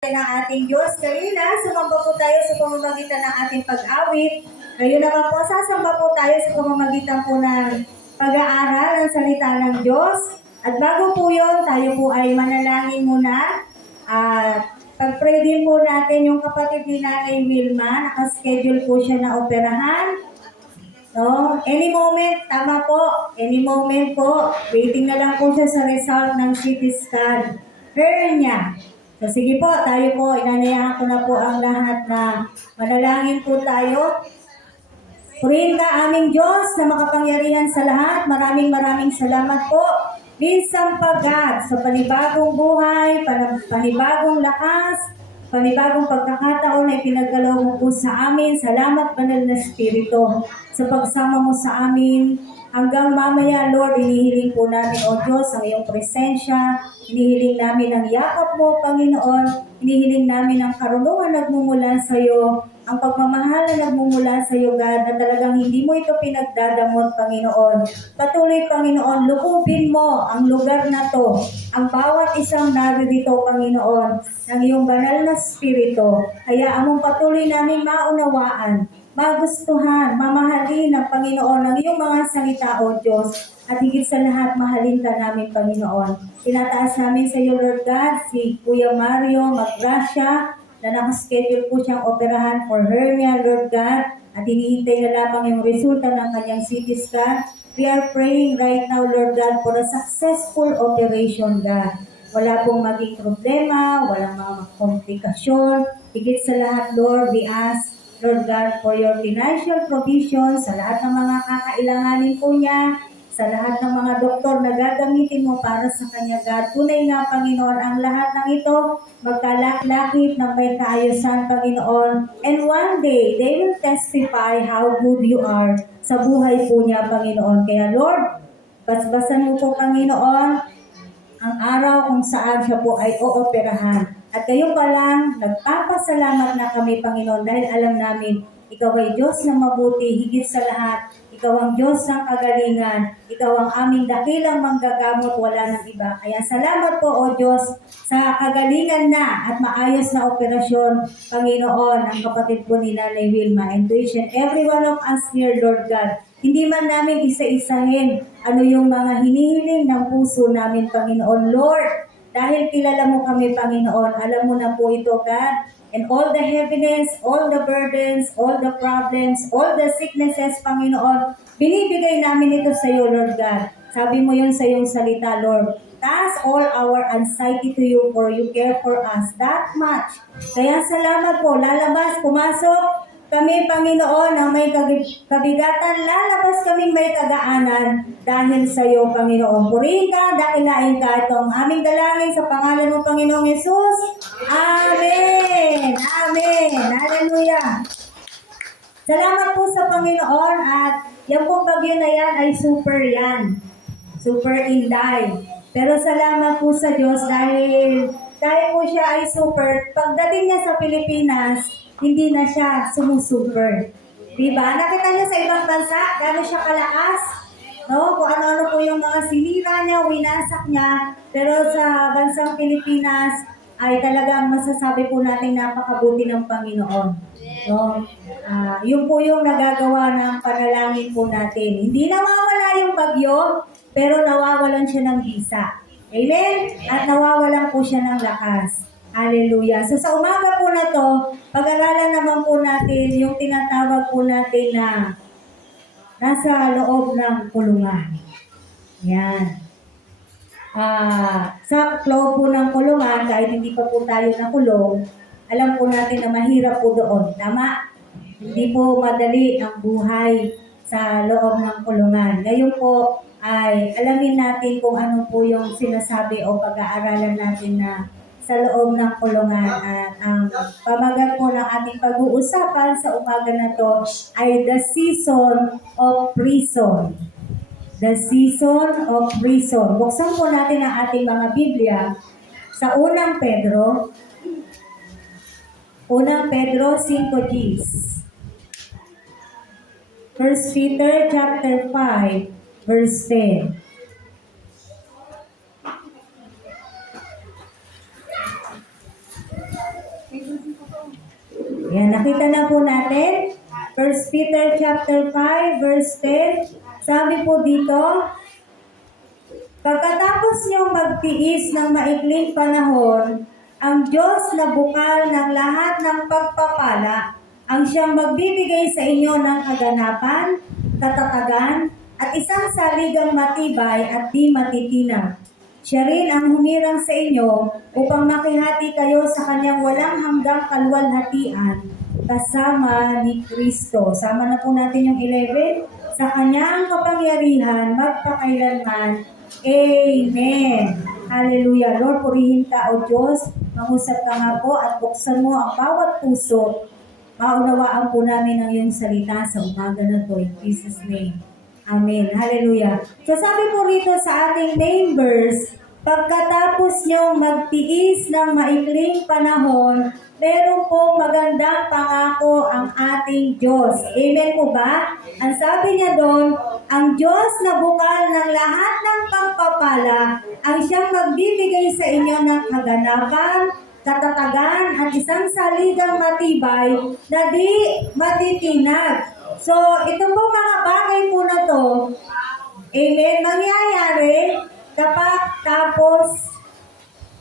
ng ating Diyos. Kanina, sumamba po tayo sa pamamagitan ng ating pag-awit. Ngayon naman po, sasamba po tayo sa pamamagitan po ng pag-aaral ng salita ng Diyos. At bago po yun, tayo po ay manalangin muna. At pag-pray din po natin yung kapatid ni Nanay Wilma. Nakaschedule po siya na operahan. No? Any moment, tama po. Any moment po. Waiting na lang po siya sa result ng CT scan. Hernia. So sige po, tayo po, inanayahan ko na po ang lahat na manalangin po tayo. Purihin ka aming Diyos na makapangyarihan sa lahat. Maraming salamat po. Minsang pagad sa panibagong buhay, panibagong lakas, panibagong pagkakataon na ipinagdalaw mo po sa amin. Salamat, Banal na Espiritu, sa pagsama mo sa amin. Hanggang mamaya, Lord, inihiling po namin, O Diyos, ang iyong presensya. Inihiling namin ang yakap mo, Panginoon. Inihiling namin ang karunungan nagmumula sa iyo, ang pagmamahal na nagmumula sa iyo, God, na talagang hindi mo ito pinagdadamot, Panginoon. Patuloy, Panginoon, lubugin mo ang lugar na to, ang bawat isang naririto, Panginoon, ng iyong banal na Espiritu. Hayaan mong patuloy namin maunawaan, magustuhan, mamahalin ng Panginoon ng iyong mga salita, O Diyos. At higit sa lahat, mahalin ka namin, Panginoon. Tinataas namin sa iyo, Lord God, si Kuya Mario Maggracia, na nakaschedule po siyang operahan for hernia, Lord God, at hinihintay na lamang yung resulta ng kanyang CT scan. We are praying right now, Lord God, for a successful operation, God. Wala pong maging problema, walang mga komplikasyon. Higit sa lahat, Lord, we ask, Lord God, for your financial provision sa lahat ng mga kakailanganin po niya, sa lahat ng mga doktor na gagamitin mo para sa kanya, God. Tunay nga, Panginoon, ang lahat ng ito magkalakip ng may kaayusan, Panginoon. And one day, they will testify how good you are sa buhay po niya, Panginoon. Kaya, Lord, basbasan mo po, Panginoon, ang araw kung saan siya po ay ooperahan. At kayo pa lang, nagpapasalamat na kami, Panginoon, dahil alam namin, ikaw ay Diyos na mabuti, higit sa lahat. Ikaw ang Diyos ng kagalingan. Ikaw ang aming dakilang manggagamot, wala ng iba. Kaya salamat po, O Diyos, sa kagalingan na at maayos na operasyon, Panginoon, ang kapatid po ni Nanay Wilma. And to each and every one of us here, Lord God, hindi man namin isa-isahin ano yung mga hinihiling ng puso namin, Panginoon. Lord, dahil kilala mo kami, Panginoon, alam mo na po ito, God. And all the heaviness, all the burdens, all the problems, all the sicknesses, Panginoon, binibigay namin ito sa iyo, Lord God. Sabi mo yun sa iyong salita, Lord. Cast all our anxiety to you, for you care for us that much. Kaya salamat po, lalabas, pumasok kami, Panginoon, na may kabigatan, lalabas kaming may kagaanan dahil sa iyo, Panginoon. Purihin ka, dakilain ka. Ito ang aming dalangin sa pangalan mo, Panginoong Yesus. Amen! Amen! Hallelujah! Salamat po sa Panginoon at yan pong bagyo na yan ay super yan. Super Inday. Pero salamat po sa Diyos dahil po siya ay super, pagdating niya sa Pilipinas, hindi na siya sumusuper. Diba? Nakita niyo sa ibang bansa, gano'n siya kalakas. No? Kung ano-ano po yung mga sinira niya, winasak niya. Pero sa bansang Pilipinas, ay talagang masasabi po natin napakabuti ng Panginoon. No? Yun po yung nagagawa ng panalangin po natin. Hindi nawawala yung bagyo, pero nawawalan siya ng bisa. Amen? At nawawalan po siya ng lakas. Hallelujah. So sa umaga po na to, pag-aralan naman po natin yung tinatawag po natin na nasa loob ng kulungan. Yan. Sa loob po ng kulungan, kahit hindi pa po tayo nakulong, alam po natin na mahirap po doon. Tama? Hindi po madali ang buhay sa loob ng kulungan. Ngayon po ay alamin natin kung ano po yung sinasabi o pag-aaralan natin na sa loob ng kulungan. At ang pamagat po ng ating pag-uusapan sa umaga na to ay the season of prison. The season of prison. Buksan po natin ang ating mga Biblia sa unang Pedro 5Gs. 1 Peter chapter 5, verse 10. Yan, nakita na po natin. 1 Peter chapter 5, verse 10. Sabi po dito, pagkatapos niyong magtiis ng maikling panahon, ang Diyos na bukal ng lahat ng pagpapala, ang siyang magbibigay sa inyo ng kaganapan, katatagan, at isang saligang matibay at di matitinag. Siya rin ang humirang sa inyo upang makihati kayo sa kanyang walang hanggang kalwalhatian kasama ni Kristo. Sama na po natin yung 11. Sa kanyang kapangyarihan magpakailanman. Amen. Hallelujah. Lord, purihin ka o Diyos. Mangusap ka nga po at buksan mo ang bawat puso. Maunawaan po namin ang iyong salita sa umaga na to. In Jesus' name. Amen. Hallelujah. So sabi po rito sa ating main verse, pagkatapos niyong magtiis ng maikling panahon, meron po magandang pangako ang ating Diyos. Amen po ba? Ang sabi niya doon, ang Diyos na bukal ng lahat ng pagpapala, ang siyang magbibigay sa inyo ng kaganapan, katatagan, at isang saligang matibay na di matitinag. So, ito po mga bagay po na to, amen, mangyayari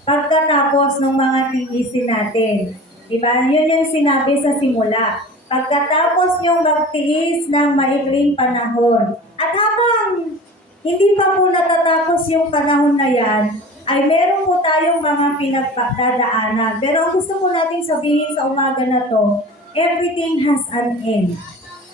pagkatapos ng mga tiisin natin. Diba? Yun yung sinabi sa simula. Pagkatapos yung magtiis ng maikling panahon. At habang hindi pa po natatapos yung panahon na yan, ay meron po tayong mga pinagdadaanan. Pero ang gusto po natin sabihin sa umaga na to, everything has an end.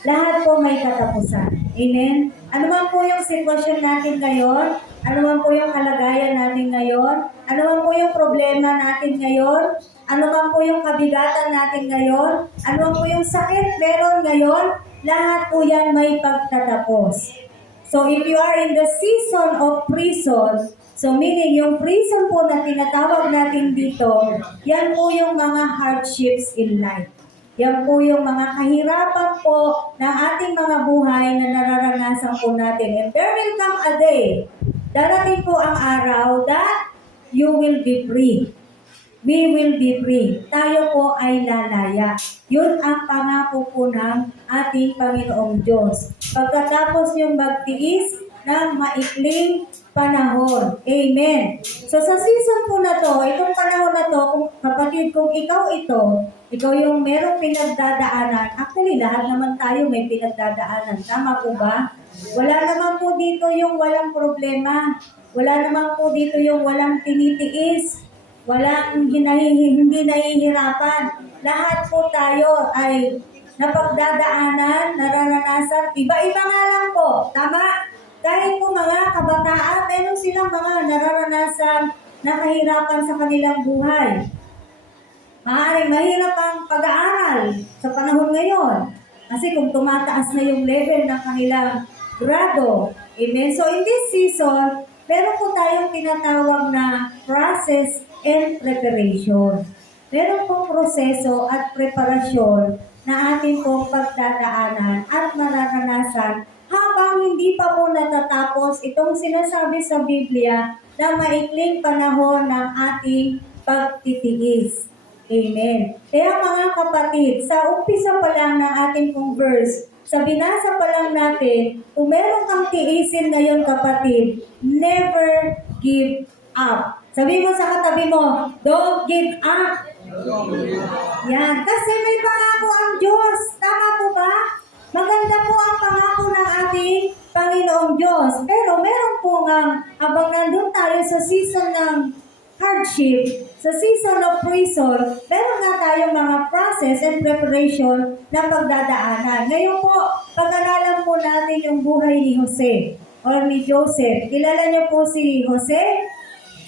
Lahat po may katapusan. Amen? Ano man po yung sitwasyon natin ngayon, ano man po yung kalagayan natin ngayon, ano man po yung problema natin ngayon, ano man po yung kabigatan natin ngayon, ano man po yung sakit meron ngayon, lahat po yan may pagtatapos. So if you are in the season of prison, so meaning yung prison po na tinatawag natin dito, yan po yung mga hardships in life. Yan po yung mga kahirapan po ng ating mga buhay na nararanasan po natin. And there will come a day, darating po ang araw that you will be free. We will be free. Tayo po ay lalaya. Yun ang pangako po ng ating Panginoong Diyos. Pagkatapos yung magtiis ng maikling panahon. Amen. So sa season po na to, itong panahon na to, kapatid, kung ikaw yung merong pinagdadaanan, actually lahat naman tayo may pinagdadaanan. Tama po ba? Wala naman po dito yung walang problema. Wala naman po dito yung walang tinitiis. Walang hindi nahihirapan. Lahat po tayo ay napagdadaanan, nararanasan. Iba-iba nga lang po. Tama? Kahit po mga kabataan, meron silang mga nararanasan na kahirapan sa kanilang buhay. Maaaring mahirap ang pag-aaral sa panahon ngayon. Kasi kung tumataas na yung level ng kanilang grado. Amen? So in this season, meron po tayong tinatawag na process and preparation. Meron pong proseso at preparasyon na ating pong pagdadaanan at mararanasan habang hindi pa po natatapos itong sinasabi sa Biblia na maikling panahon ng ating pagtitiis. Amen. Kaya mga kapatid, sa umpisa pa lang ng ating pong verse, sa binasa pa lang natin, kung meron kang tiisin ngayon kapatid, never give up. Sabi mo sa katabi mo, don't give up. Yan. Kasi may pangako ang Diyos. Tama po ba? Maganda po ang pangako ng ating Panginoong Diyos. Pero meron po nga, habang nandun tayo sa season ng hardship, sa season of prison, meron nga tayong mga process and preparation na pagdadaanan. Ngayon po, pag-aralan po natin yung buhay ni Jose or ni Joseph. Kilala niyo po si Jose?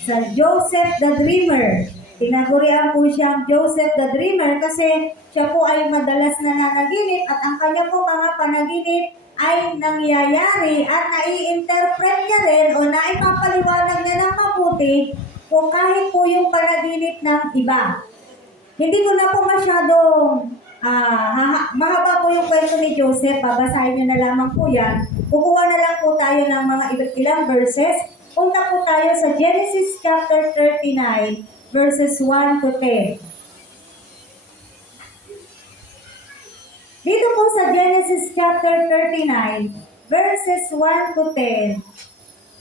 Sa Joseph the Dreamer. Tinagurian po siyang Joseph the Dreamer kasi siya po ay madalas nananaginip at ang kanya po mga panaginip ay nangyayari at nai-interpret niya rin o naipapaliwanag niya ng mabuti kung kahit po yung panaginip ng iba. Hindi ko na po masyadong mahaba po yung kwento ni Joseph. Babasahin niyo na lamang po yan. Kukuha na lang po tayo ng mga ilang verses. Punta po tayo sa Genesis chapter 39, verses 1 to 10. Dito po sa Genesis chapter 39, verses 1 to 10,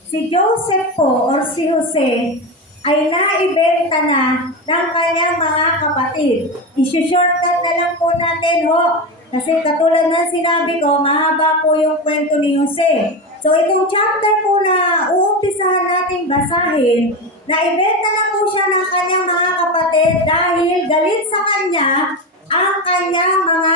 si Joseph po or si Jose ay naibenta na ng kanyang mga kapatid. I-shortcut na lang po natin ho. Kasi katulad ng sinabi ko, mahaba po yung kwento ni Jose. So itong chapter po na uumpisahan nating basahin, naibenta na po siya ng kanyang mga kapatid dahil galit sa kanya ang kanyang mga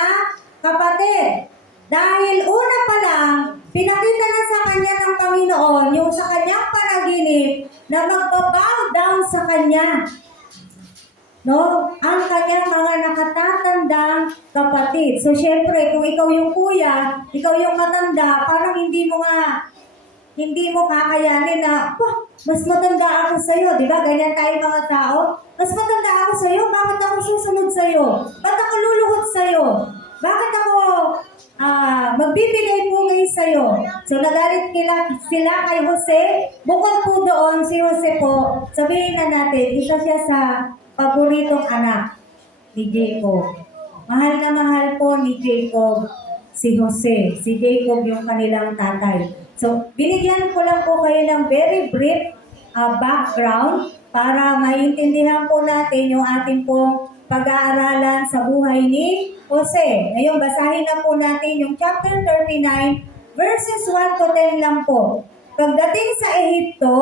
kapatid. Dahil una pa lang, pinakita na sa kanya ng Panginoon yung sa kanyang panaginip na magbabow down sa kanya. No? Ang kanyang mga nakatatandang kapatid. So, syempre, kung ikaw yung kuya, ikaw yung matanda, parang hindi mo kakayanin na, mas matanda ako sa'yo. Di ba? Ganyan tayo mga tao. Mas matanda ako sa'yo, bakit ako susunod sa'yo? Ba't ako luluhod sa'yo? Bakit ako magbibigay pugay sa'yo? So, nagalit sila kay Jose. Bukod po doon, si Jose po, sabihin na natin, isa siya sa paboritong anak ni Jacob. Mahal na mahal po ni Jacob si Jose. Si Jacob yung kanilang tatay. So, binigyan ko lang po kayo ng very brief background para maintindihan po natin yung ating pong pag-aaralan sa buhay ni Jose. Ngayon, basahin na po natin yung chapter 39, verses 1 to 10 lang po. Pagdating sa Ehipto,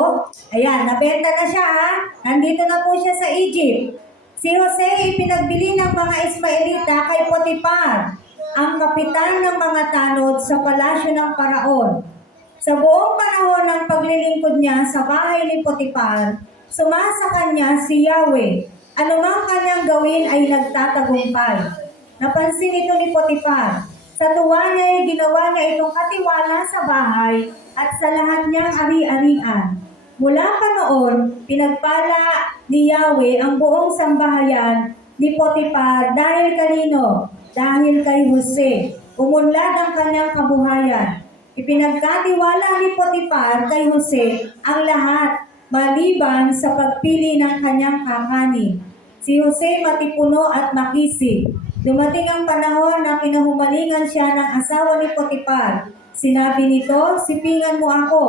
ayan, nabenta na siya ha. Nandito na po siya sa Egypt. Si Jose ipinagbili ng mga Ismaelita kay Potiphar, ang kapitan ng mga tanod sa palasyo ng Paraon. Sa buong panahon ng paglilingkod niya sa bahay ni Potiphar, sumasa kanya si Yahweh. Anumang kanyang gawin ay nagtatagumpay. Napansin ito ni Potiphar. Sa tuwa niya ay ginawa niya itong katiwala sa bahay at sa lahat niyang ari-arian. Mula pa noon, pinagpala ni Yahweh ang buong sambahayan ni Potiphar dahil kanino? Dahil kay Jose. Umunlad ang kanyang kabuhayan. Ipinagkatiwala ni Potiphar kay Jose ang lahat maliban sa pagpili ng kanyang kakanin. Si Jose matipuno at makisig. Dumating ang panahon na kinahumalingan siya ng asawa ni Potiphar. Sinabi nito, sipingan mo ako.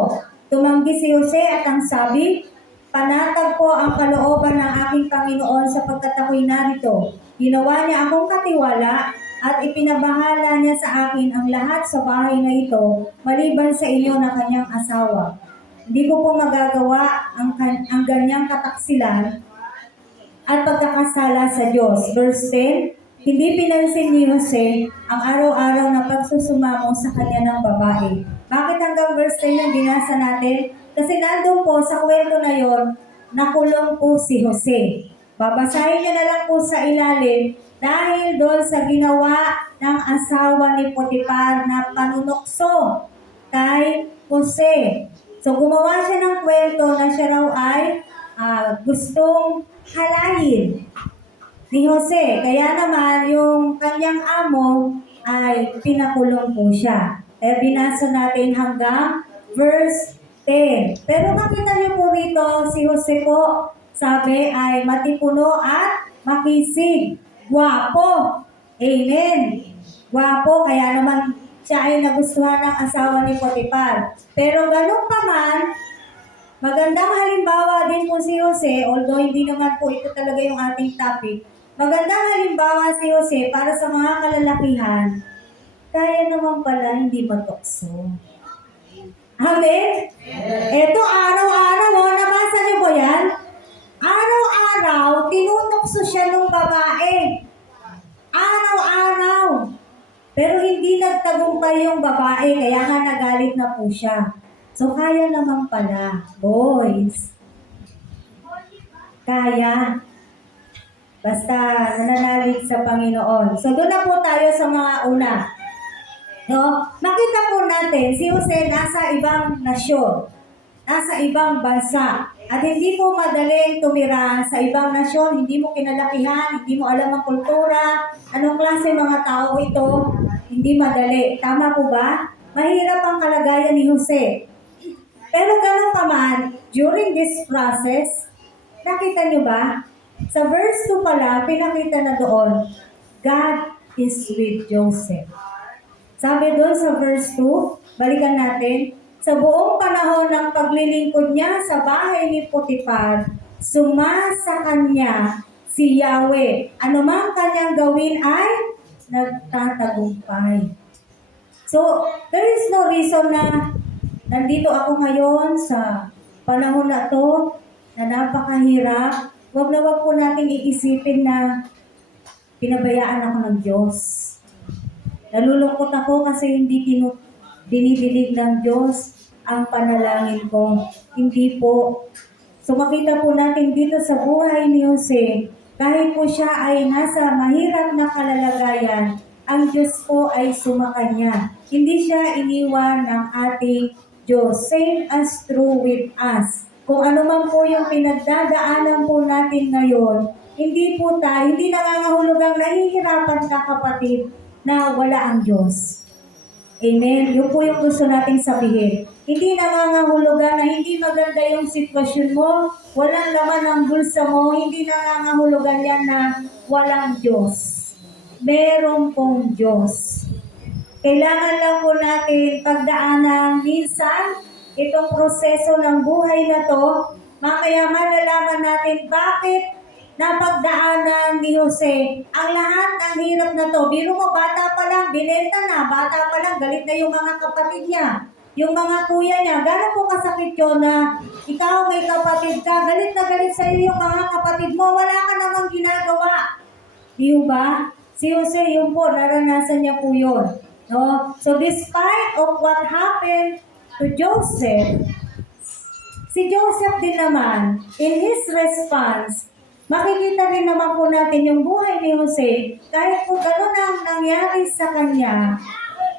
Tumanggi si Jose at ang sabi, panatag po ang kalooban ng aking Panginoon sapagkat ako'y narito. Ginawa niya akong katiwala at ipinabahala niya sa akin ang lahat sa bahay na ito, maliban sa inyo na kanyang asawa. Hindi ko po magagawa ang ganyang kataksilan at pagkakasala sa Diyos. Verse 10, hindi pinansin ni Jose ang araw-araw na pagsusumamo sa kanya ng babae. Bakit hanggang verse 10 yung binasa natin? Kasi nandun po sa kwento na yon, nakulong po si Jose. Babasahin niyo na lang po sa ilalim dahil doon sa ginawa ng asawa ni Potiphar na panunokso kay Jose. So gumawa siya ng kwento na siya raw ay gustong halayin ni Jose. Kaya naman, yung kanyang amo ay pinakulong po siya. Kaya binasa natin hanggang verse 10. Pero makita niyo po rito, si Jose po, sabi ay matipuno at makisig. Gwapo. Amen. Gwapo, kaya naman siya ay nagustuhan ng asawa ni Potiphar. Pero ganun pa man, magandang halimbawa din po si Jose, although hindi naman po ito talaga yung ating topic. Magandang halimbawa si Jose para sa mga kalalakihan, kaya naman pala hindi matokso. Amen? Ito araw-araw, nabasa niyo ba yan? Araw-araw, tinutokso siya ng babae. Araw-araw. Pero hindi nagtagumpay yung babae, kaya nga nagalit na po siya. So, kaya naman pala, boys. Kaya. Basta nananalig sa Panginoon. So, doon na po tayo sa mga una. No? Makita po natin, si Jose nasa ibang nasyon. Nasa ibang bansa. At hindi po madaling tumira sa ibang nasyon. Hindi mo kinalakihan, hindi mo alam ang kultura. Anong klase mga tao ito? Hindi madali. Tama po ba? Mahirap ang kalagayan ni Jose. Pero ganun pa man, during this process, nakita nyo ba? Sa verse 2 pala, pinakita na doon, God is with Joseph. Sabi doon sa verse 2, balikan natin, sa buong panahon ng paglilingkod niya sa bahay ni Potiphar, sumasa kanya si Yahweh. Ano mang kanyang gawin ay nagtatagumpay. So, there is no reason na nandito ako ngayon sa panahon na to na napakahirap. Huwag na huwag po natin iisipin na pinabayaan ako ng Diyos. Nalulungkot ako kasi hindi dinidinig ng Diyos ang panalangin ko. Hindi po. So makita po natin dito sa buhay ni Jose, kahit po siya ay nasa mahirap na kalalagayan, ang Diyos po ay sumakanya. Hindi siya iniwan ng ating Diyos. Same as true with us. Kung ano man po yung pinagdadaanan po natin ngayon, hindi nangangahulugang nahihirapan ka kapatid na wala ang Diyos. Amen? Yun po yung gusto nating sabihin. Hindi nangangahulugan na hindi maganda yung sitwasyon mo, walang laman ang bulsa mo, hindi nangangahulugan yan na walang Diyos. Meron pong Diyos. Kailangan lang po natin pagdaanan minsan itong proseso ng buhay na to, kaya malalaman natin bakit napagdaanan ni Jose ang lahat ng hirap na to. Biro mo, bata pa lang, binenta na, bata pa lang, galit na yung mga kapatid niya, yung mga kuya niya. Gano'n po kasakit yun na ikaw may kapatid ka, galit na galit sa iyo yung mga kapatid mo, wala ka namang ginagawa. Di ba? Si Jose, yun po, naranasan niya po yun. No? So despite of what happened to Joseph, si Joseph din naman, in his response, makikita rin naman po natin yung buhay ni Jose, kahit po gano'n ang nangyari sa kanya,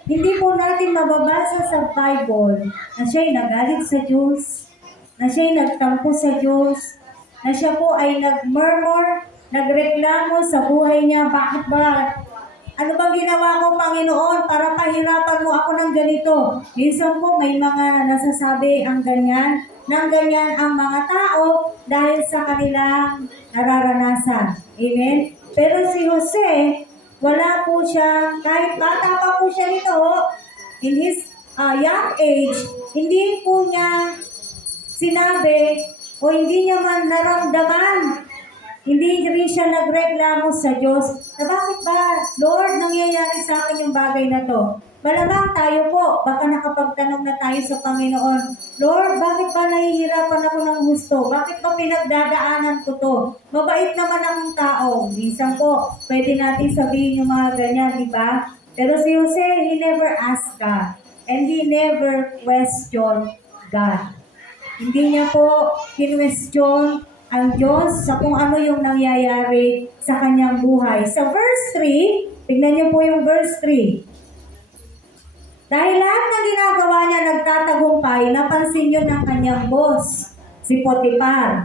hindi po natin mababasa sa Bible na siya'y nagalit sa Diyos, na siya'y nagtampo sa Diyos, na siya po ay nag-murmur, nagreklamo sa buhay niya, bakit ba? Ano bang ginawa ko, Panginoon, para pahirapan mo ako ng ganito? Minsan po may mga nasasabi ang ganyan, ng ganyan ang mga tao dahil sa kanilang nararanasan. Amen? Pero si Jose, wala po siya, kahit bata pa po siya nito, in his young age, hindi po niya sinabi o hindi niya man naramdaman, hindi rin siya nagreklamo sa Diyos na bakit ba, Lord, nangyayari sa akin yung bagay na to. Malamang tayo po, baka nakapagtanong na tayo sa Panginoon, Lord, bakit ba nahihirapan ako ng gusto? Bakit ba pinagdadaanan ko to? Mabait naman akong tao. Minsan po, pwede natin sabihin yung mga ganyan, di ba? Pero si Jose, he never asked God. And he never questioned God. Hindi niya po kinwestiyon ang Diyos sa kung ano yung nangyayari sa kanyang buhay. Sa verse 3, tignan niyo po yung verse 3. Dahil lahat ng ginagawa niya nagtatagumpay, napansin yun ng kanyang boss, si Potiphar.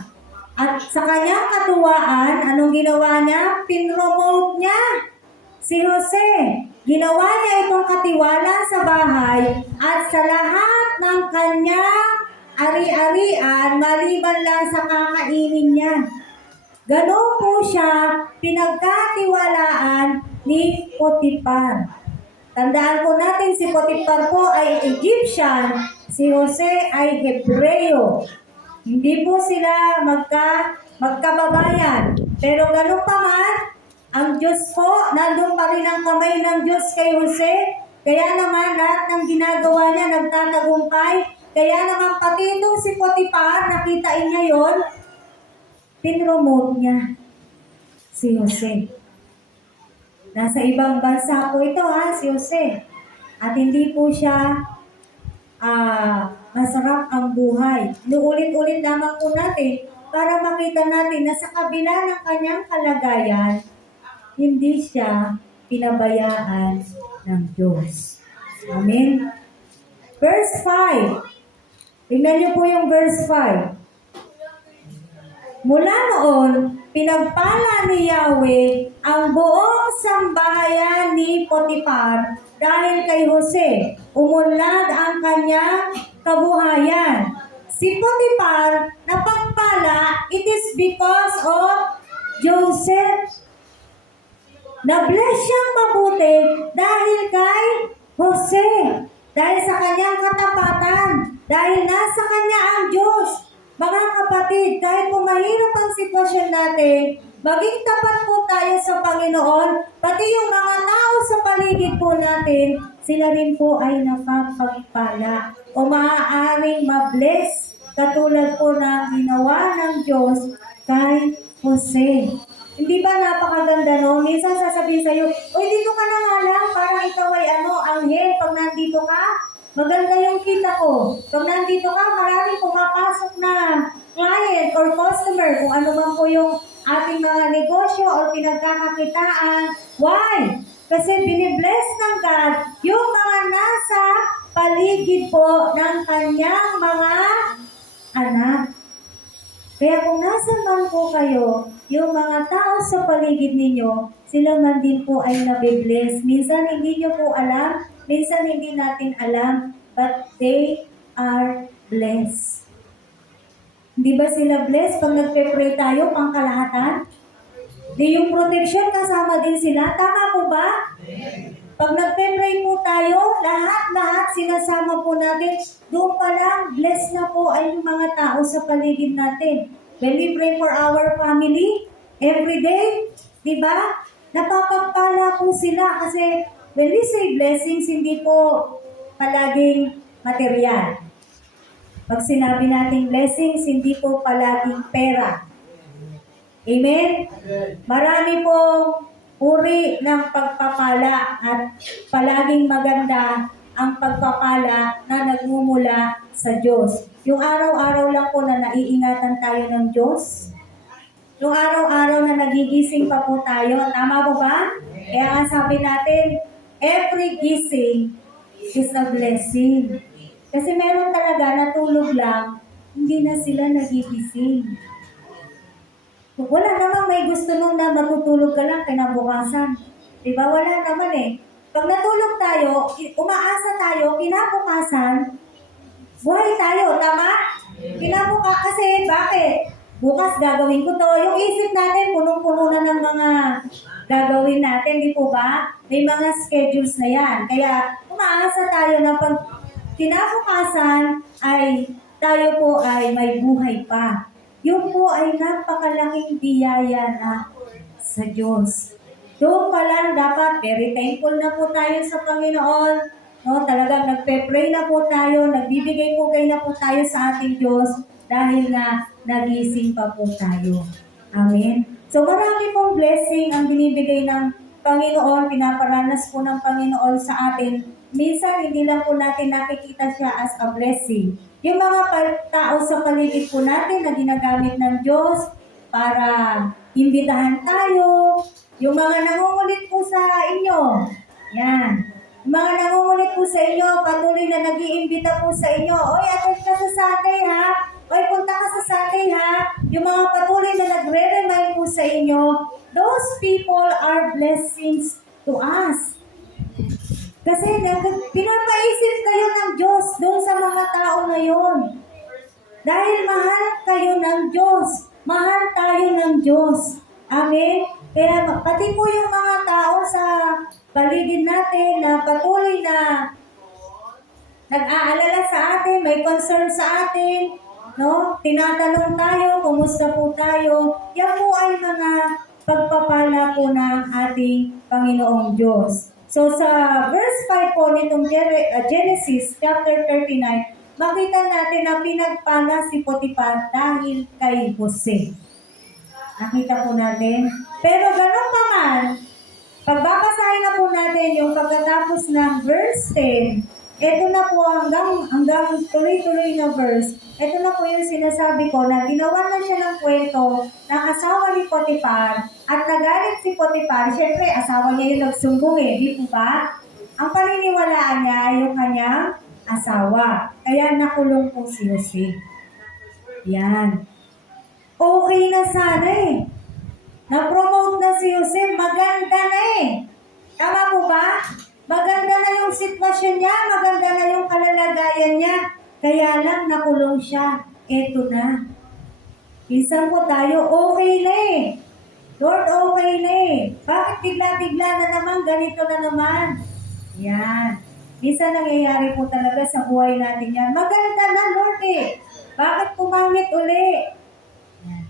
At sa kanyang katuwaan, anong ginawa niya? Pinromote niya si Jose. Ginawa niya itong katiwala sa bahay at sa lahat ng kanyang ari-arian, maliban lang sa kakainin niya. Ganon po siya pinagkatiwalaan ni Potiphar. Tandaan po natin, si Potiphar po ay Egyptian, si Jose ay Hebreo. Hindi po sila magkababayan. Pero ganun pa man, ang Diyos po, nandun pa rin ang kamay ng Diyos kay Jose. Kaya naman lahat ng ginagawa niya nagtatagumpay. Kaya naman pati itong si Potiphar, nakitain niya yun, pinromote niya si Jose. Nasa ibang bansa po ito si Jose. At hindi po siya masarap ang buhay. Nuulit-ulit lamang po natin para makita natin na sa kabila ng kanyang kalagayan, hindi siya pinabayaan ng Diyos. Amen? Verse 5. Tingnan niyo po yung verse 5. Mula noon, pinagpala ni Yahweh ang buong sambahayan ni Potiphar dahil kay Jose. Umunlad ang kanyang kabuhayan. Si Potiphar napagpala, it is because of Joseph. Na-bless siyang mabuti dahil kay Jose. Dahil sa kanyang katapatan. Dahil nasa kanya ang Diyos. Mga kapatid, kahit po mahirap ang sitwasyon natin, maging tapat po tayo sa Panginoon, pati yung mga tao sa paligid po natin, sila rin po ay napapagpala o maaaring mabless katulad po na ginawa ng Diyos kay Jose. Hindi ba napakaganda no? Minsan sasabihin sa'yo, uy, dito ka na nga lang, parang ikaw ay anghel pag nandito ka. Maganda yung kita ko. Pag nandito ka, maraming pumapasok na client or customer, kung ano man po yung ating mga negosyo or pinagkakakitaan. Why? Kasi binibless ng God yung mga nasa paligid po ng kanyang mga anak. Kaya kung nasa man po kayo, yung mga tao sa paligid ninyo, sila man din po ay nabibless. Minsan hindi nyo po alam, minsan hindi natin alam, but they are blessed. Hindi ba sila blessed pag nagpe-pray tayo pang kalahatan? Di yung protection kasama din sila, tama po ba? Pag nagpe-pray po tayo, lahat-lahat sinasama po natin, doon pa lang, blessed na po ay yung mga tao sa paligid natin. When we pray for our family, every day, di ba? Napapagpala po sila kasi when we say blessings, hindi po palaging material. Pag sinabi natin blessings, hindi po palaging pera. Amen? Marami pong uri ng pagpapala at palaging maganda ang pagpapala na nagmumula sa Diyos. Yung araw-araw lang po na naiingatan tayo ng Diyos. Yung araw-araw na nagigising pa po tayo. Tama po ba? Kaya nga sabi natin, every gising is a blessing. Kasi meron talaga natulog lang, hindi na sila nagigising. Wala namang may gusto nun na matutulog ka lang kinabukasan. Diba? Wala naman eh. Pag natulog tayo, umaasa tayo, kinabukasan, buhay tayo, tama? Kasi bakit? Bukas gagawin ko to. Yung isip natin, punong-puno na ng mga gagawin natin, di po ba? May mga schedules na yan. Kaya umaasa tayo na pag kinabukasan ay tayo po ay may buhay pa. Yun po ay napakalaking biyaya na sa Diyos. Doon pa lang dapat very thankful na po tayo sa Panginoon. No, talagang nagpe-pray na po tayo, nagbibigay po kayo na po tayo sa ating Diyos dahil nga nagising pa po tayo. Amen. So marami pong blessing ang binibigay ng Panginoon, pinaparanas po ng Panginoon sa atin. Minsan hindi lang po natin nakikita siya as a blessing. Yung mga tao sa paligid po natin na ginagamit ng Diyos para imbitahan tayo. Yung mga nangungulit po sa inyo. Yan. Yung mga nangungulit po sa inyo, patuloy na nag-iimbita po sa inyo. Oy, attend ka sa Sunday ha. Oy, punta ka sa Sunday ha. Yung mga patuloy na nagre-remind po sa inyo, those people are blessings to us. Kasi pinapaisip kayo ng Diyos doon sa mga tao ngayon. Dahil mahal kayo ng Diyos. Mahal tayo ng Diyos. Amen? Kaya pati po yung mga tao sa paligid natin na patuloy na nag-aalala sa atin, may concern sa atin, no? Tinatanong tayo, kumusta po tayo. Yan po ay mga pagpapala po ng ating Panginoong Diyos. So sa verse 5 po nitong Genesis chapter 39, makita natin na pinagpala si Potiphar dahil kay Jose. Nakita po natin. Pero ganun pa man, pagbabasahin na po natin yung pagkatapos ng verse 10, ito na po hanggang tuloy-tuloy na verse. Ito na po yung sinasabi ko na ginawa na siya ng kwento ng asawa ni Potiphar at nagalit si Potiphar. Siyempre, asawa niya yung nagsumbong di po ba? Ang paniniwalaan niya ay yung kanyang asawa. Kaya nakulong po si Jose. Yan. Okay na sana Na-promote na si Jose, maganda na Tama po ba? Maganda na yung sitwasyon niya, maganda na yung kalalagayan niya. Kaya lang nakulong siya. Eto na. Minsan po tayo, okay na Lord, okay na eh. Bakit bigla-bigla na naman, ganito na naman? Yan. Minsan nangyayari po talaga sa buhay natin yan. Maganda na, Lord eh. Bakit pumangit uli? Yan.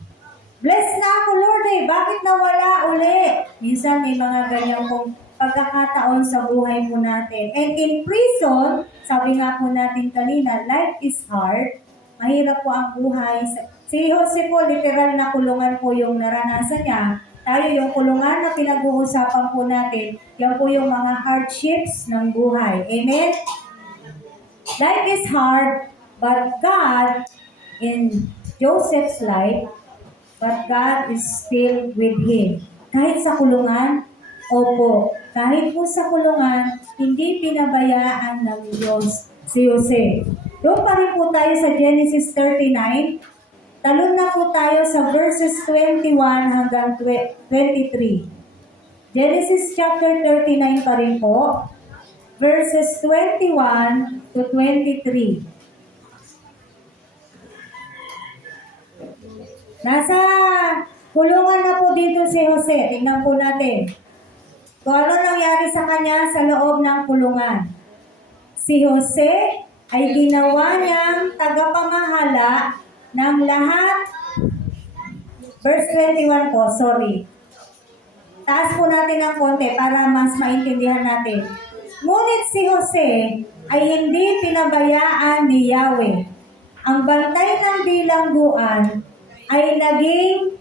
Bless na ako, Lord eh. Bakit nawala uli? Minsan may mga ganyan pong pagkakataon sa buhay po natin. And in prison, sabi nga po natin kanina, life is hard. Mahirap po ang buhay. Si Jose po, literal na kulungan po yung naranasan niya. Tayo yung kulungan na pinag-uusapan po natin, yan po yung mga hardships ng buhay. Amen? Life is hard, but God, in Joseph's life, but God is still with him. Kahit sa kulungan, opo, kahit po sa kulungan, hindi pinabayaan ng Diyos si Jose. Doon pa rin po tayo sa Genesis 39. Talon na po tayo sa verses 21 hanggang 23. Genesis chapter 39 pa rin po, verses 21 to 23. Nasa kulungan na po dito si Jose. Tingnan po natin kung ano nangyari sa kanya sa loob ng kulungan. Si Jose ay ginawa niyang tagapamahala ng lahat. Verse 21 po, sorry. Taas po natin ng konti para mas maintindihan natin. Ngunit si Jose ay hindi pinabayaan ni Yahweh. Ang bantay ng bilangguan ay naging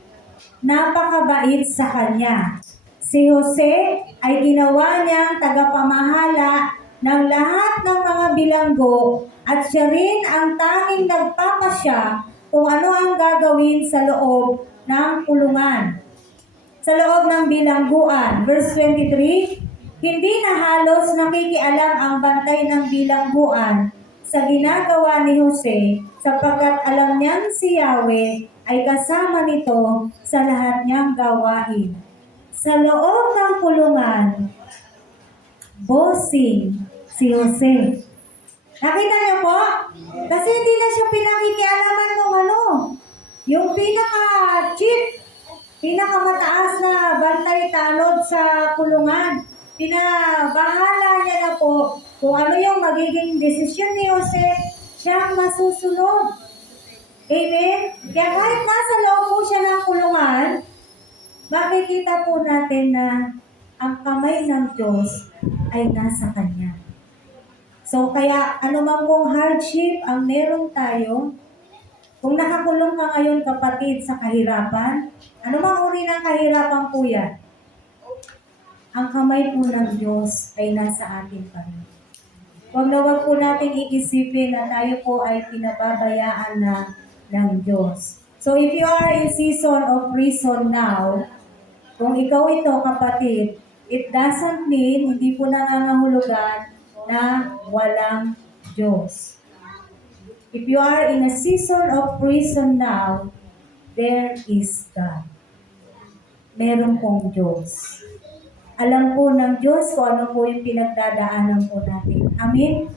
napakabait sa kanya. Si Jose ay ginawa niyang tagapamahala ng lahat ng mga bilanggo at siya rin ang tanging nagpapasya kung ano ang gagawin sa loob ng kulungan. Sa loob ng bilangguan, verse 23, hindi na halos nakikialam ang bantay ng bilangguan sa ginagawa ni Jose sapagkat alam niyang si Yahweh ay kasama nito sa lahat niyang gawain. Sa loob ng kulungan, bossing si Jose. Nakita niyo po? Kasi hindi na siya pinakikialaman ng yung pinaka-chief, pinakamataas na bantay tanod sa kulungan. Pinabahala niya na po kung ano yung magiging desisyon ni Jose, siyang masusunod. Amen? Kaya kahit nasa loob po siya ng kulungan, makikita po natin na ang kamay ng Diyos ay nasa Kanya. So kaya anuman pong hardship ang meron tayo, kung nakakulong ka ngayon kapatid sa kahirapan, anumang uri ng kahirapan po yan, ang kamay po ng Diyos ay nasa atin pa rin. Huwag na huwag po natin iisipin na tayo po ay pinababayaan na ng Diyos. So if you are in season of prison now, kung ikaw ito kapatid, it doesn't mean hindi po nangangahulugan na walang Diyos. If you are in a season of prison now, there is God. Meron pong Diyos. Alam po ng Diyos kung ano po yung pinagdadaanan po natin. Amen?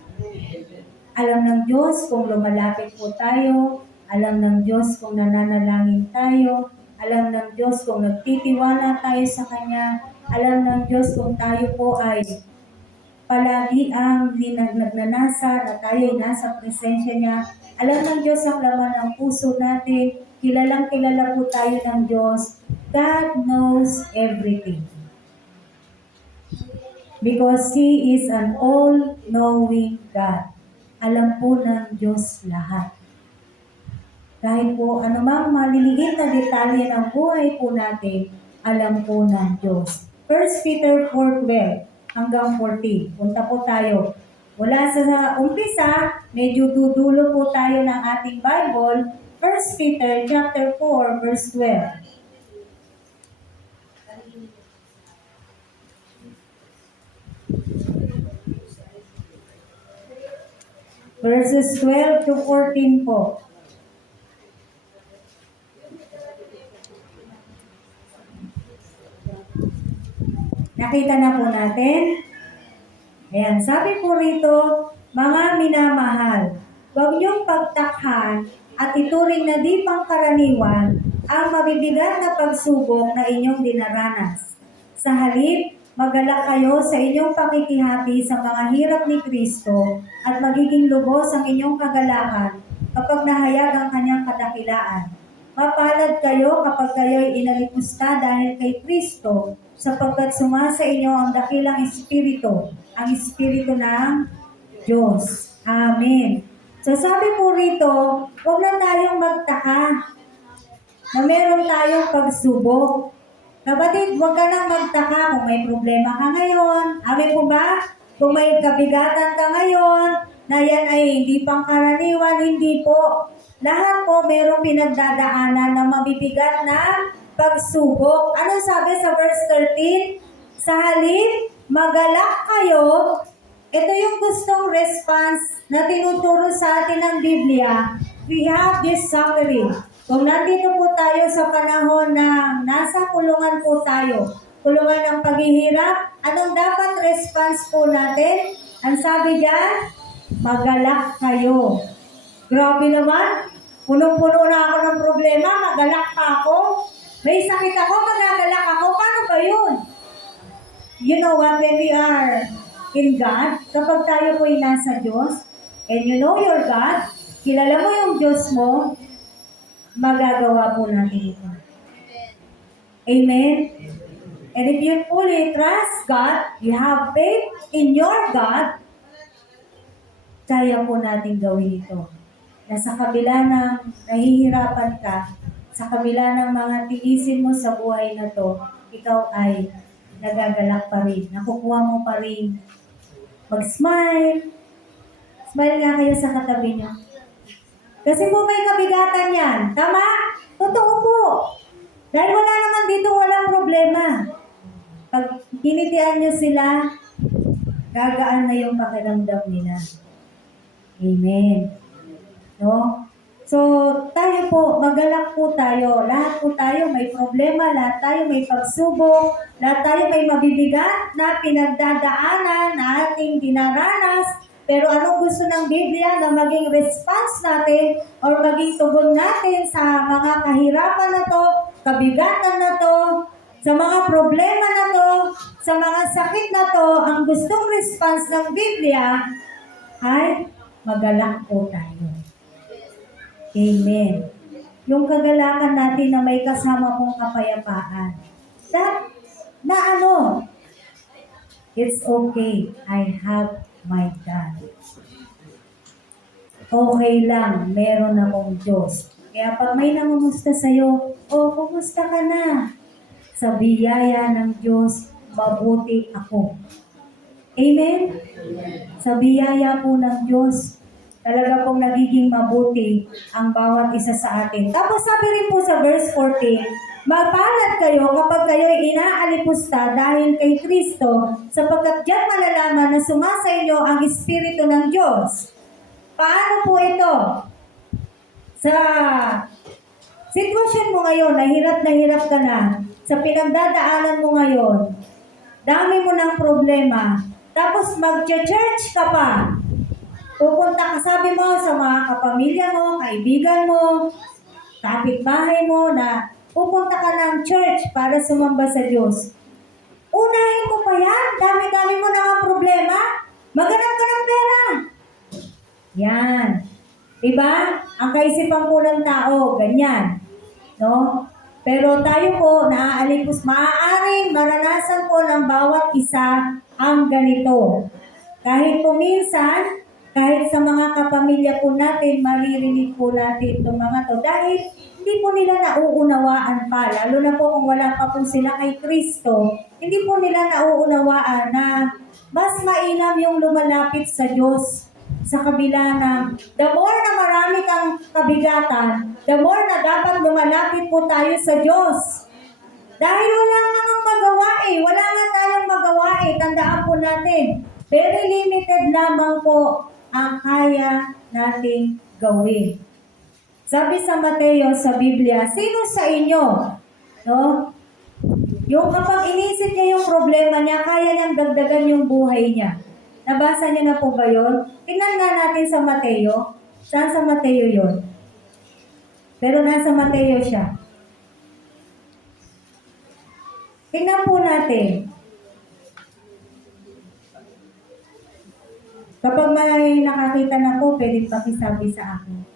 Alam ng Diyos kung lumalapit po tayo. Alam ng Diyos kung nananalangin tayo. Alam ng Diyos kung nagtitiwala tayo sa Kanya. Alam ng Diyos kung tayo po ay palagi ang nagnanasa na tayo ay nasa presensya niya. Alam ng Diyos ang laman ng puso natin. Kilalang kilala po tayo ng Diyos. God knows everything. Because He is an all-knowing God. Alam po ng Diyos lahat. Kahit po anumang maliliit na detalye ng buhay po natin, alam po ng Diyos. 1 Peter 4:12 hanggang 14. Punta po tayo. Mula sa umpisa, medyo dudulo po tayo ng ating Bible. 1 Peter chapter 4, verse 12. Verses 12 to 14 po. Nakita na po natin. Ayan, sabi po rito, mga minamahal, huwag niyong pagtakhan at ituring na di pangkaraniwan ang mabibigat na pagsubok na inyong dinaranas. Sa halip, magalak kayo sa inyong pakikihati sa mga hirap ni Kristo at magiging lubos ang inyong kagalakan kapag nahayag ang kanyang kadakilaan. Mapalad kayo kapag kayo'y inalipusta dahil kay Kristo, sapagkat sumasa inyo ang dakilang Espiritu, ang Espiritu ng Diyos. Amen. So sabi po rito, huwag na tayong magtaka na meron tayong pagsubok. Kapatid, huwag ka nang magtaka kung may problema ka ngayon. Amin po ba? Kung may kabigatan ka ngayon, na yan ay hindi pangkaraniwan, hindi po. Lahat po merong pinagdadaanan na mabibigat na pagsubok. Ano sabi sa verse 13? Sa halip, magalak kayo. Ito yung gustong response na tinuturo sa atin ng Biblia. We have this suffering. Kung nandito po tayo sa panahon na nasa kulungan po tayo, kulungan ng paghihirap, anong dapat response po natin? Ang sabi diyan, magalak kayo. Grabe naman, punong-puno na ako ng problema, magalak pa ako. May sakit ako, magagalak ako. Paano ba yun? You know what, when we are in God, kapag tayo po'y nasa Diyos, and you know your God, kilala mo yung Diyos mo, magagawa po natin ito. Amen? And if you fully trust God, you have faith in your God, kaya po natin gawin ito. Na sa kabila ng nahihirapan ka, sa kabila ng mga tiisin mo sa buhay na to, ikaw ay nagagalak pa rin. Nakukuha mo pa rin mag-smile. Smile nga kayo sa katabi niyo. Kasi po may kabigatan yan. Tama? Totoo po. Dahil wala naman dito walang problema. Pag kinitian niyo sila, gagaan na yung pakiramdam nila. Amen. No? So, tayo po, magalak po tayo. Lahat po tayo may problema, lahat tayo may pagsubok, lahat tayo may mabibigat na pinagdadaanan na ating dinaranas. Pero anong gusto ng Biblia na maging response natin or maging tugon natin sa mga kahirapan na to, kabigatan na to, sa mga problema na to, sa mga sakit na to, ang gustong response ng Biblia ay magalak po tayo. Amen. Yung kagalakan natin na may kasama pong kapayapaan. It's okay. I have my God. Okay lang, meron akong Diyos. Kaya pag may namumusta sa'yo, kumusta ka na? Sa biyaya ng Diyos, mabuti ako. Amen? Sa biyaya po ng Diyos, talaga pong nagiging mabuti ang bawat isa sa atin. Tapos sabi rin po sa verse 14, mapalad kayo kapag kayo'y inaalipusta dahil kay Kristo, sapagkat diyan malalaman na sumasa inyo ang Espiritu ng Diyos. Paano po ito? Sa sitwasyon mo ngayon, na hirap ka na, sa pinagdadaanan mo ngayon, dami mo ng problema, tapos mag-church ka pa, pupunta ka, sabi mo, sa mga kapamilya mo, kaibigan mo, kapitbahay mo, na pupunta ka ng church para sumamba sa Diyos. Unahin mo pa yan, dami-dami mo na ang problema, maghanap ka ng pera. Yan. Diba? Ang kaisipan po ng tao, ganyan. No? Pero tayo po, maaaring maranasan po ng bawat isa ang ganito. Kahit po minsan, kahit sa mga kapamilya po natin, maririnig po natin itong mga to. Dahil hindi po nila nauunawaan pa, lalo na po kung wala pa po sila kay Kristo, hindi po nila nauunawaan na mas mainam yung lumalapit sa Diyos. Sa kabila ng, the more na marami kang kabigatan, the more na dapat lumalapit po tayo sa Diyos. Dahil wala nang magawa wala nga tayong magawa tandaan po natin, very limited lamang po ang kaya nating gawin. Sabi sa Mateo sa Biblia, sino sa inyo, no? Yung kapag inisip niya yung problema niya, kaya niyang dagdagan yung buhay niya. Nabasa niyo na po ba yun? Tingnan nga natin sa Mateo. Saan sa Mateo yun? Pero nasa Mateo siya. Tingnan po natin. Kapag may nakakita na po, pwede pakisabi sa akin.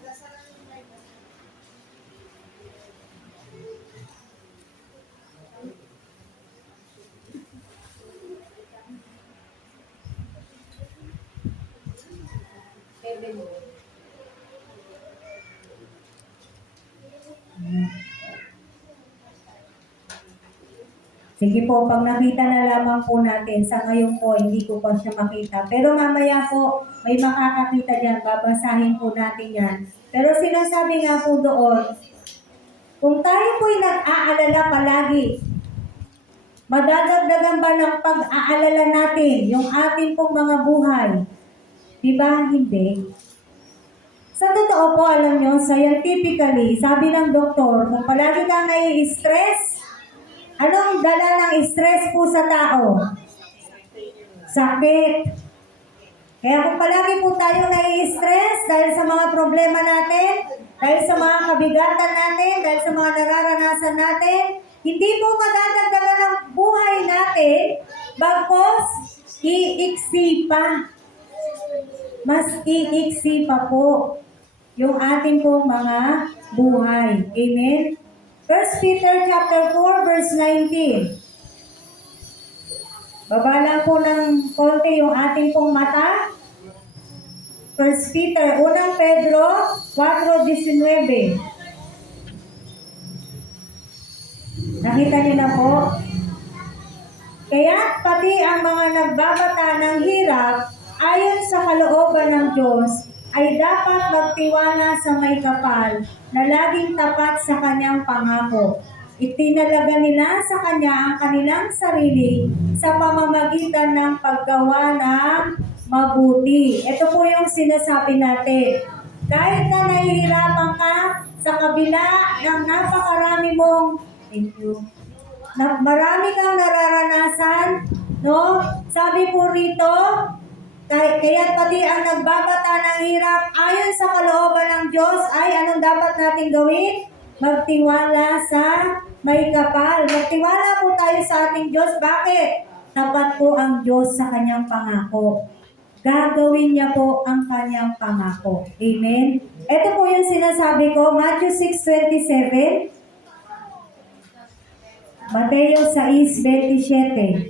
Sige po, pag nakita na lamang po natin, sa ngayon po, hindi ko pa siya makita. Pero mamaya po, may makakakita dyan, babasahin po natin yan. Pero sinasabi nga po doon, kung tayo po'y nag-aalala palagi, madadagdagan ba ng pag-aalala natin yung ating pong mga buhay? Di ba? Hindi. Sa totoo po, alam nyo, scientifically, sabi ng doktor, kung palagi kang nai-stress, anong dala ng stress po sa tao? Sakit. Kaya kung palagi po tayong nai-stress dahil sa mga problema natin, dahil sa mga kabigatan natin, dahil sa mga nararanasan natin, hindi po madadagdagan ng buhay natin, bagkos iiksi pa. Mas iiksi pa po yung ating pong mga buhay. Amen? 1 Peter chapter 4 verse 19. Baba lang po ng konti yung ating pong mata. 1 Peter, 1 Pedro 4:19. Nakita niyo na po? Kaya pati ang mga nagbabata ng hirap ayon sa kalooban ng Diyos ay dapat magtiwala sa may kapal na laging tapat sa kanyang pangako. Itinalaga nila sa kanya ang kanilang sarili sa pamamagitan ng paggawa ng mabuti. Ito po yung sinasabi natin. Kahit na nahihirapan ka sa kabila ng napakarami mong marami kang nararanasan, no? Sabi po rito, kaya pati ang nagbabata ng hirap ayon sa kalooban ng Diyos ay anong dapat natin gawin? Magtiwala sa may kapal. Magtiwala po tayo sa ating Diyos. Bakit? Tapat po ang Diyos sa kanyang pangako. Gagawin niya po ang kanyang pangako. Amen? Ito po yung sinasabi ko, Matthew 6:27, Mateo 6:27.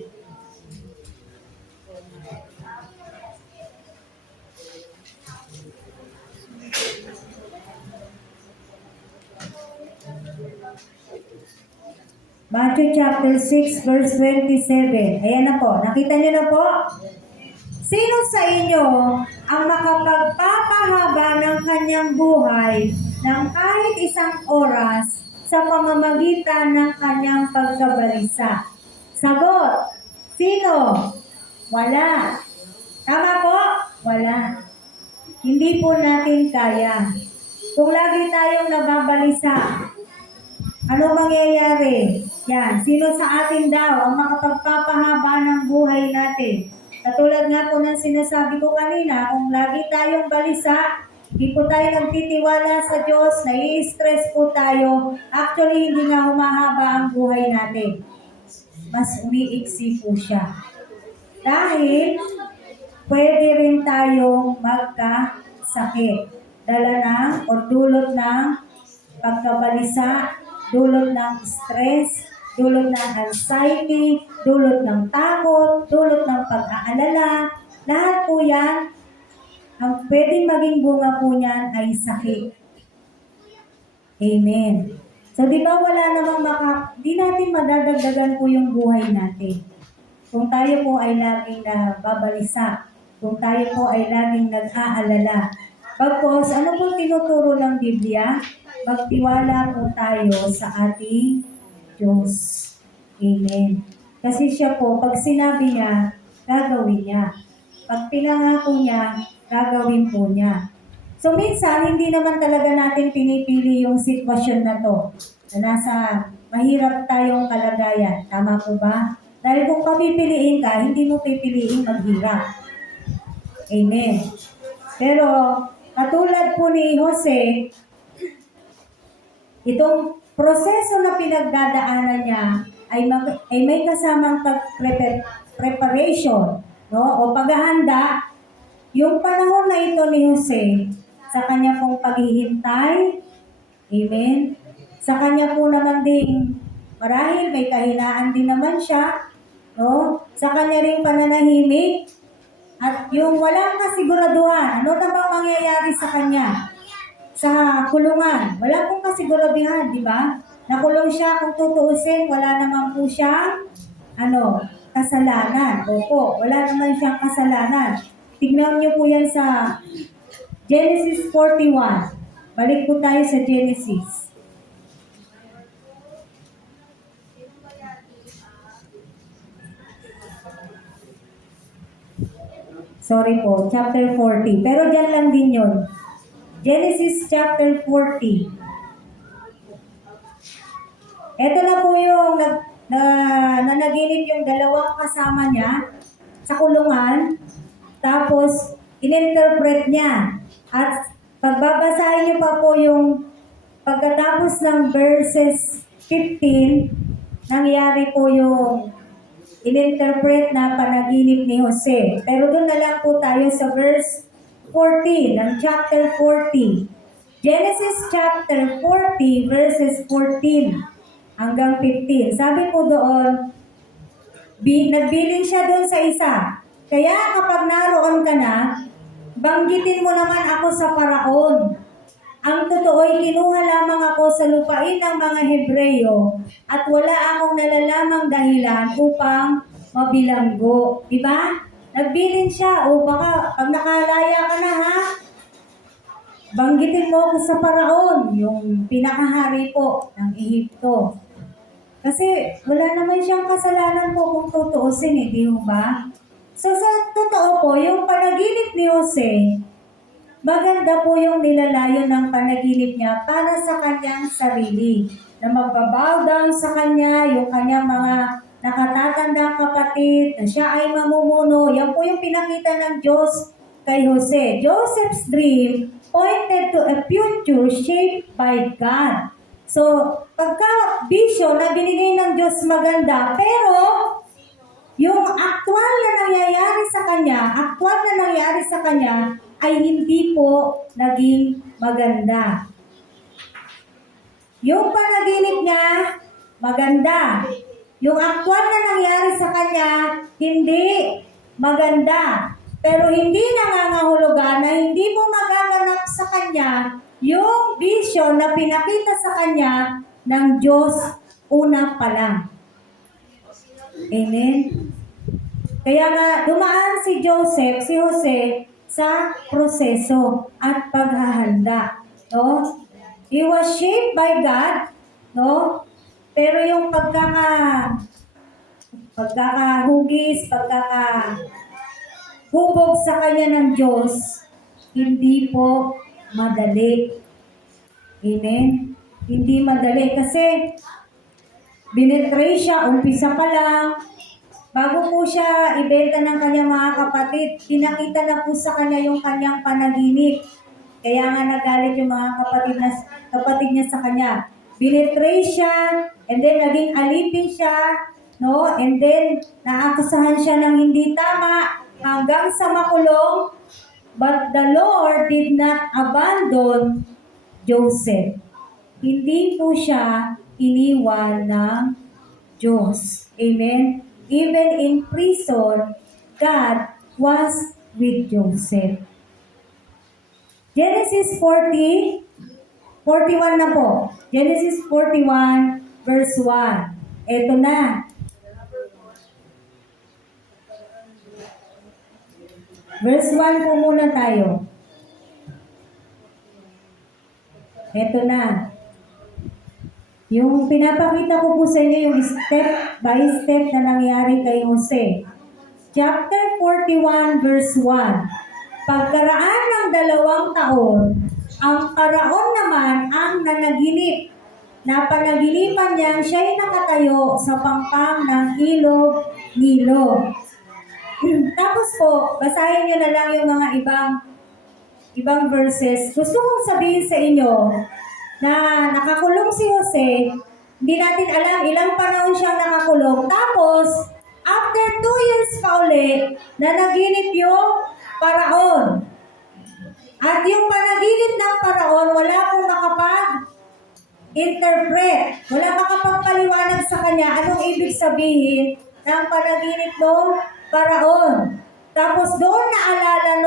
Matthew chapter 6 verse 27. Ayan na po. Nakita niyo na po? Sino sa inyo ang makapagpapahaba ng kanyang buhay ng kahit isang oras sa pamamagitan ng kanyang pagkabalisa? Sagot. Sino? Wala. Tama po? Wala. Hindi po natin kaya. Kung lagi tayong nababalisa, ano mangyayari? Yan. Sino sa atin daw ang makapagpapahaba ng buhay natin? Katulad nga po ng sinasabi ko kanina, kung lagi tayong balisa, hindi po tayo nagtitiwala sa Diyos, nai-stress po tayo, actually hindi nga humahaba ang buhay natin. Mas umiiksi po siya. Dahil pwede rin tayong magkasakit. Dala ng o dulot ng pagkabalisa, dulot ng stress, dulot ng anxiety, dulot ng takot, dulot ng pag-aalala. Lahat po yan, ang pwedeng maging bunga po niyan ay sakit. Amen. So, di ba wala namang di natin madadagdagan po yung buhay natin. Kung tayo po ay laging nababalisa, kung tayo po ay laging nag-aalala. Pagkos, ano po tinuturo ng Biblia? Magtiwala po tayo sa ating Diyos. Amen. Kasi siya po, pag sinabi niya, gagawin niya. Pag pinangako niya, gagawin po niya. So minsan, hindi naman talaga natin pinipili yung sitwasyon na to. Na nasa mahirap tayong kalagayan. Tama po ba? Dahil kung papipiliin ka, hindi mo pipiliin maghirap. Amen. Pero, katulad po ni Jose, itong proseso na pinagdadaanan niya ay may kasamang preparation, no? O paghahanda. Yung panahon na ito ni Jose, sa kanya pong paghihintay, amen? Sa kanya po naman ding, marahil may kahinaan din naman siya, no? Sa kanya ring pananahimik, at yung walang kasiguraduhan, ano na bang mangyayari sa kanya? Sa kulungan, wala pong kasiguraduhan, di ba? Nakulong siya, kung tutuusin, wala naman po siyang, kasalanan. Opo, wala naman siyang kasalanan. Tignan niyo po yan sa Genesis 41. Balik po tayo sa Genesis. Sorry po, chapter 40. Pero dyan lang din yun. Genesis chapter 40. Ito na po yung nanaginip yung dalawang kasama niya sa kulungan. Tapos, ininterpret niya. At pagbabasahin niyo pa po yung pagkatapos ng verses 15, nangyari po yung ininterpret na panaginip ni Jose. Pero doon na lang po tayo sa verse 14 ng chapter 40. Genesis chapter 40 verses 14 hanggang 15. Sabi po doon, nagbiling siya doon sa isa. Kaya kapag naroon ka na, banggitin mo naman ako sa Paraon. Ang totoo'y kinuha lamang ako sa lupain ng mga Hebreyo at wala akong nalalamang dahilan upang mabilanggo. Diba? Nagbilin siya, o baka pag nakalaya ka na ha, banggitin mo ako sa Paraon, yung pinakahari po ng Ehipto. Kasi wala naman siyang kasalanan po kung tutuusin, di ba? So sa totoo po, yung panaginip ni Jose, maganda po yung nilalayon ng panaginip niya para sa kanyang sarili. Na magbabow down sa kanya, yung kanyang mga nakatatandang kapatid, na siya ay mamumuno. Yan po yung pinakita ng Diyos kay Jose. Joseph's dream pointed to a future shaped by God. So, pagka-vision na binigay ng Diyos maganda, pero yung actual na nangyayari sa kanya, ay hindi po naging maganda. Yung panaginip niya, maganda. Yung actual na nangyari sa kanya, hindi maganda. Pero hindi nangangahulugan na hindi mo magaganap sa kanya yung vision na pinakita sa kanya ng Diyos una pa lang. Amen? Kaya nga, dumaan si Jose, sa proseso at paghahanda. No? He was shaped by God, no? Pero yung pagkakahugis, pagkakahubog sa kanya ng Diyos, hindi po madali. Amen? Hindi madali kasi binetray siya, umpisa pa lang. Bago po siya ibenta ng kanyang mga kapatid, pinakita na po sa kanya yung kanyang panaginip. Kaya nga nagalit yung mga kapatid niya sa kanya. Binetray siya, and then naging alipin siya, no? And then naakusahan siya ng hindi tama hanggang sa makulong. But the Lord did not abandon Joseph. Hindi po siya iniwan ng Diyos. Amen? Even in prison, God was with Joseph. Genesis 41 na po. Genesis 41 verse 1. Ito na. Verse 1 po muna tayo. Ito na. Yung pinapakita ko po sa inyo yung step by step na nangyari kay Jose. Chapter 41 verse 1. Pagkaraan ng 2 taon, ang Paraon naman ang nanaginip. Napanaginipan niyang siya'y nakatayo sa pangpang ng ilog Nilo. Tapos po, basahin niyo na lang yung mga ibang verses. Gusto kong sabihin sa inyo na nakakulong si Jose, hindi natin alam ilang panahon siyang nakakulong. Tapos, after 2 years pa ulit, nanaginip yung paraon. At yung panaginip ng paraon, wala pong makapag-interpret. Wala makapagpaliwanag sa kanya anong ibig sabihin ng panaginip ng paraon. Tapos doon naalala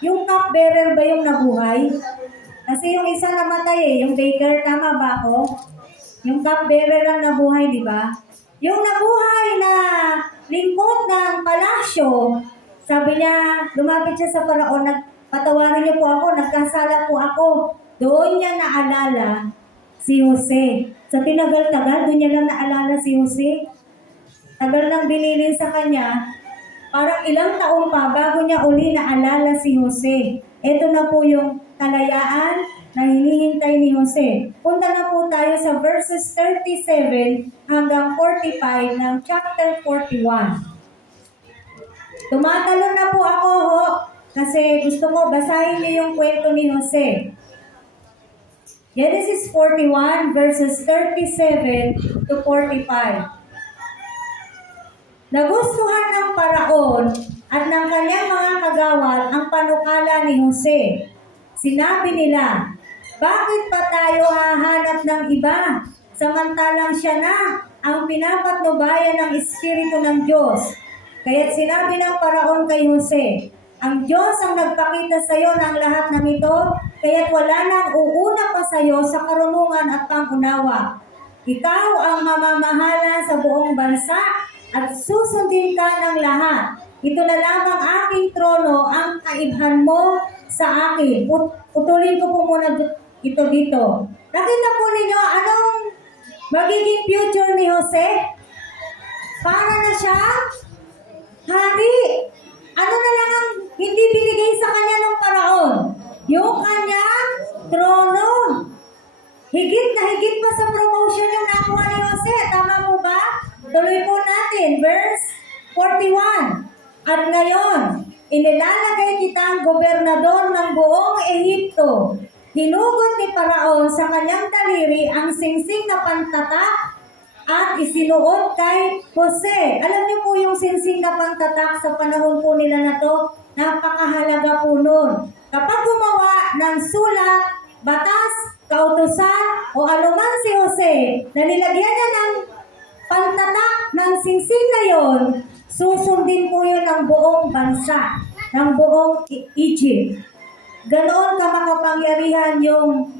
yung cupbearer ba yung nabuhay? Kasi yung isa namatay yung baker, tama ba ako? Yung cupbearer ang nabuhay, di ba? Yung nabuhay na lingkod ng palasyo, sabi niya, lumapit siya sa paraon, patawarin niyo po ako, nagkasala po ako. Doon niya naalala si Jose. Sa tinagal-tagal, doon niya lang naalala si Jose. Tagal nang binilin sa kanya, parang ilang taon pa bago niya uli naalala si Jose. Ito na po yung kalayaan na hinihintay ni Jose. Punta na po tayo sa verses 37 hanggang 45 ng chapter 41. Tumatalon na po ako kasi gusto ko basahin niyo yung kwento ni Jose. Genesis 41 verses 37 to 45. Nagustuhan ng paraon at ng kanyang mga kagawad ang panukala ni Jose. Sinabi nila, bakit pa tayo hahanap ng iba? Samantalang siya na ang pinapatnubayan ng Espiritu ng Diyos. Kaya't sinabi ng paraon kay Jose, ang Diyos ang nagpakita sa iyo ng lahat ng ito, kaya't wala nang uuna pa sa iyo sa karunungan at pangunawa. Ikaw ang mamamahala sa buong bansa at susundin ka ng lahat. Ito na lamang aking trono ang kaibhan mo sa akin. Putulin ko po muna ito dito. Nakita po ninyo anong magiging future ni Jose? Para na siya hari. Ano na lang ang hindi binigay sa kanya ng paraon? Yung kanyang trono. Higit na higit pa sa promotion yung nakuha ni Jose. Tama po ba? Tuloy po natin, verse 41. At ngayon, inilalagay kitang gobernador ng buong Ehipto. Hinugot ni Paraon sa kanyang daliri ang singsing na pantatak at isinuot kay Jose. Alam niyo po yung singsing na pantatak sa panahon po nila na to, napakahalaga po nun. Kapag gumawa ng sulat, batas, kautusan, o anuman si Jose na nilagyan niya ng pantatak ng singsing na yon, susundin po yun ng buong bansa, ng buong Egypt. Ganoon ka makapangyarihan yung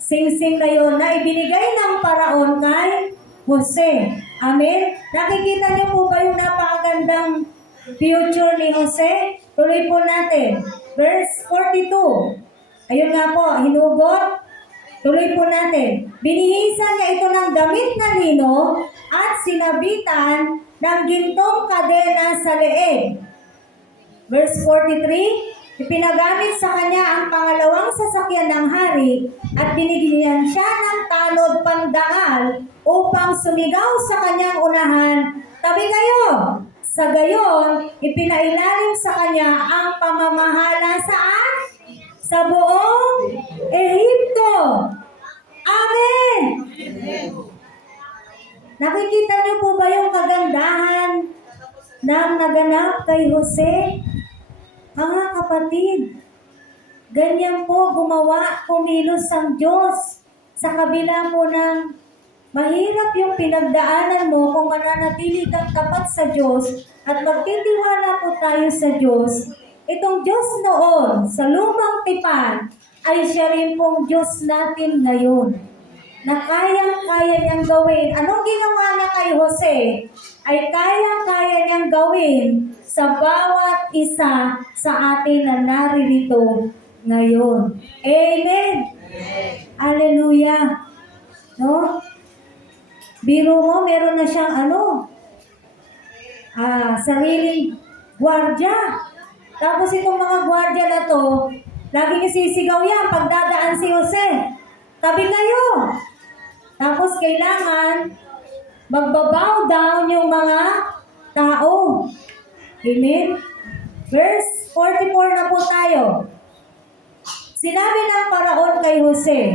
singsing na yon na ibinigay ng paraon kay Jose. Amen? Nakikita niyo po ba yung napakagandang future ni Jose? Tuloy po natin. Verse 42. Ayun nga po, hinugot. Tuloy po natin. Binihisan niya ito ng damit na lino at sinabitan ng gintong kadena sa leeg. Verse 43, ipinagamit sa kanya ang pangalawang sasakyan ng hari at binigyan siya ng tanod pandangal upang sumigaw sa kanyang unahan, tabi kayo! Sa gayon, ipinailalim sa kanya ang pamamahala saan? Sa buong Ehipto. Amen! Nakikita niyo po ba yung kagandahan ng naganap kay Jose? Mga kapatid, ganyan po gumawa, kumilos ang Diyos sa kabila po ng mahirap yung pinagdaanan mo kung mananatili kang tapat sa Diyos at magtitiwala po tayo sa Diyos. Itong Diyos noon sa lumang tipan ay siya rin pong Diyos natin ngayon na kayang-kaya niyang gawin. Anong ginawa niya kay Jose ay kayang-kaya niyang gawin sa bawat isa sa atin na naririto ngayon. Amen! Hallelujah! No? Biro mo, meron na siyang sariling gwardya. Tapos itong mga gwardya na to, laging isisigaw yan pag dadaan si Jose. Tabi kayo! Tapos kailangan magbabow down yung mga tao. Amen? Verse 44 na po tayo. Sinabi ng paraon kay Jose,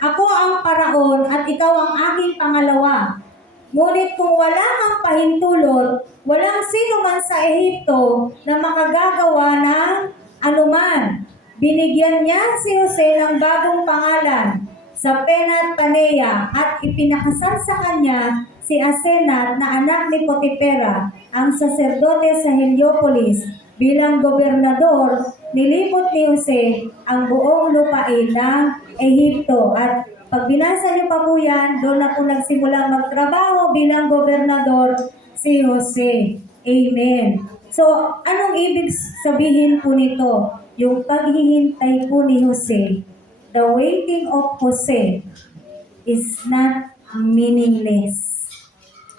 Ako ang paraon at ikaw ang aking pangalawa. Ngunit kung wala kang pahintulot, walang sino man sa Ehipto na makagagawa ng anuman. Binigyan niya si Jose ng bagong pangalan sa Penat Panea at ipinakasal sa kanya si Asenat na anak ni Potipera, ang saserdote sa Heliopolis. Bilang gobernador, nilipot ni Jose ang buong lupain ng Ehipto. At pag binasa niyo pa po yan, doon na po nagsimulang magtrabaho bilang gobernador si Jose. Amen. So, anong ibig sabihin po nito? Yung paghihintay po ni Jose, the waiting of Jose is not meaningless.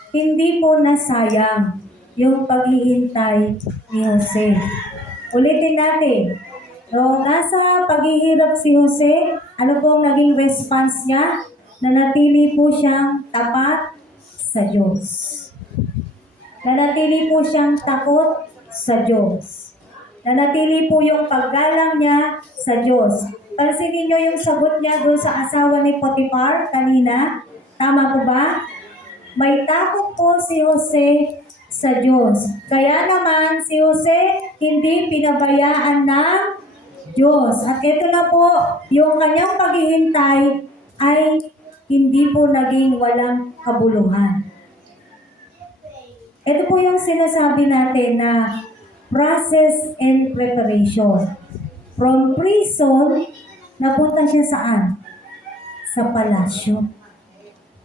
Hindi po nasayang yung paghihintay ni Jose. Ulitin natin. No, nasa paghihirap si Jose, ano pong naging response niya? Nanatili po siyang tapat sa Diyos. Nanatili po siyang takot sa Diyos. Nanatili po yung paggalang niya sa Diyos. Pansinin niyo yung sagot niya doon sa asawa ni Potiphar kanina. Tama po ba? May takot po si Jose sa Diyos. Kaya naman si Jose hindi pinabayaan ng Diyos. At ito na po, yung kanyang paghihintay ay hindi po naging walang kabuluhan. Ito po yung sinasabi natin na process and preparation. From prison, napunta siya saan? Sa palasyo.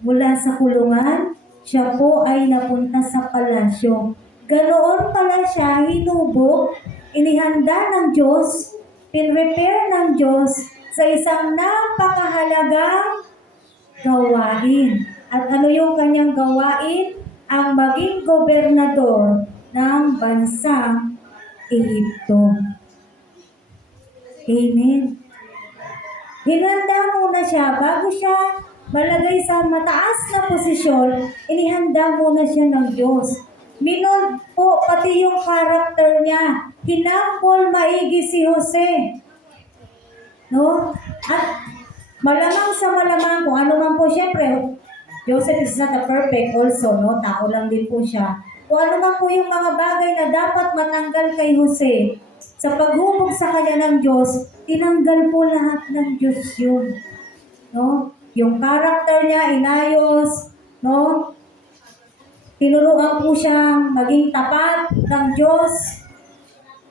Mula sa kulungan, siya po ay napunta sa palasyo. Ganoon pala siya hinubog, inihanda ng Diyos, pinrepare ng Diyos sa isang napakahalagang gawain. At ano yung kanyang gawain? Ang maging gobernador ng bansang Ehipto. Amen. Hinanda muna siya bago siya malagay sa mataas na posisyon, inihanda muna siya ng Diyos. Minold po pati yung karakter niya. Hinampol maigi si Jose. No? At malamang sa malamang kung ano man po, syempre, Joseph is not a perfect also, no? Tao lang din po siya. Kung ano man po yung mga bagay na dapat matanggal kay Jose, sa paghubog sa kanya ng Diyos, tinanggal po lahat ng Diyos yun. No? Yung karakter niya, inayos, no? Tinuruan po siyang maging tapat ng Diyos.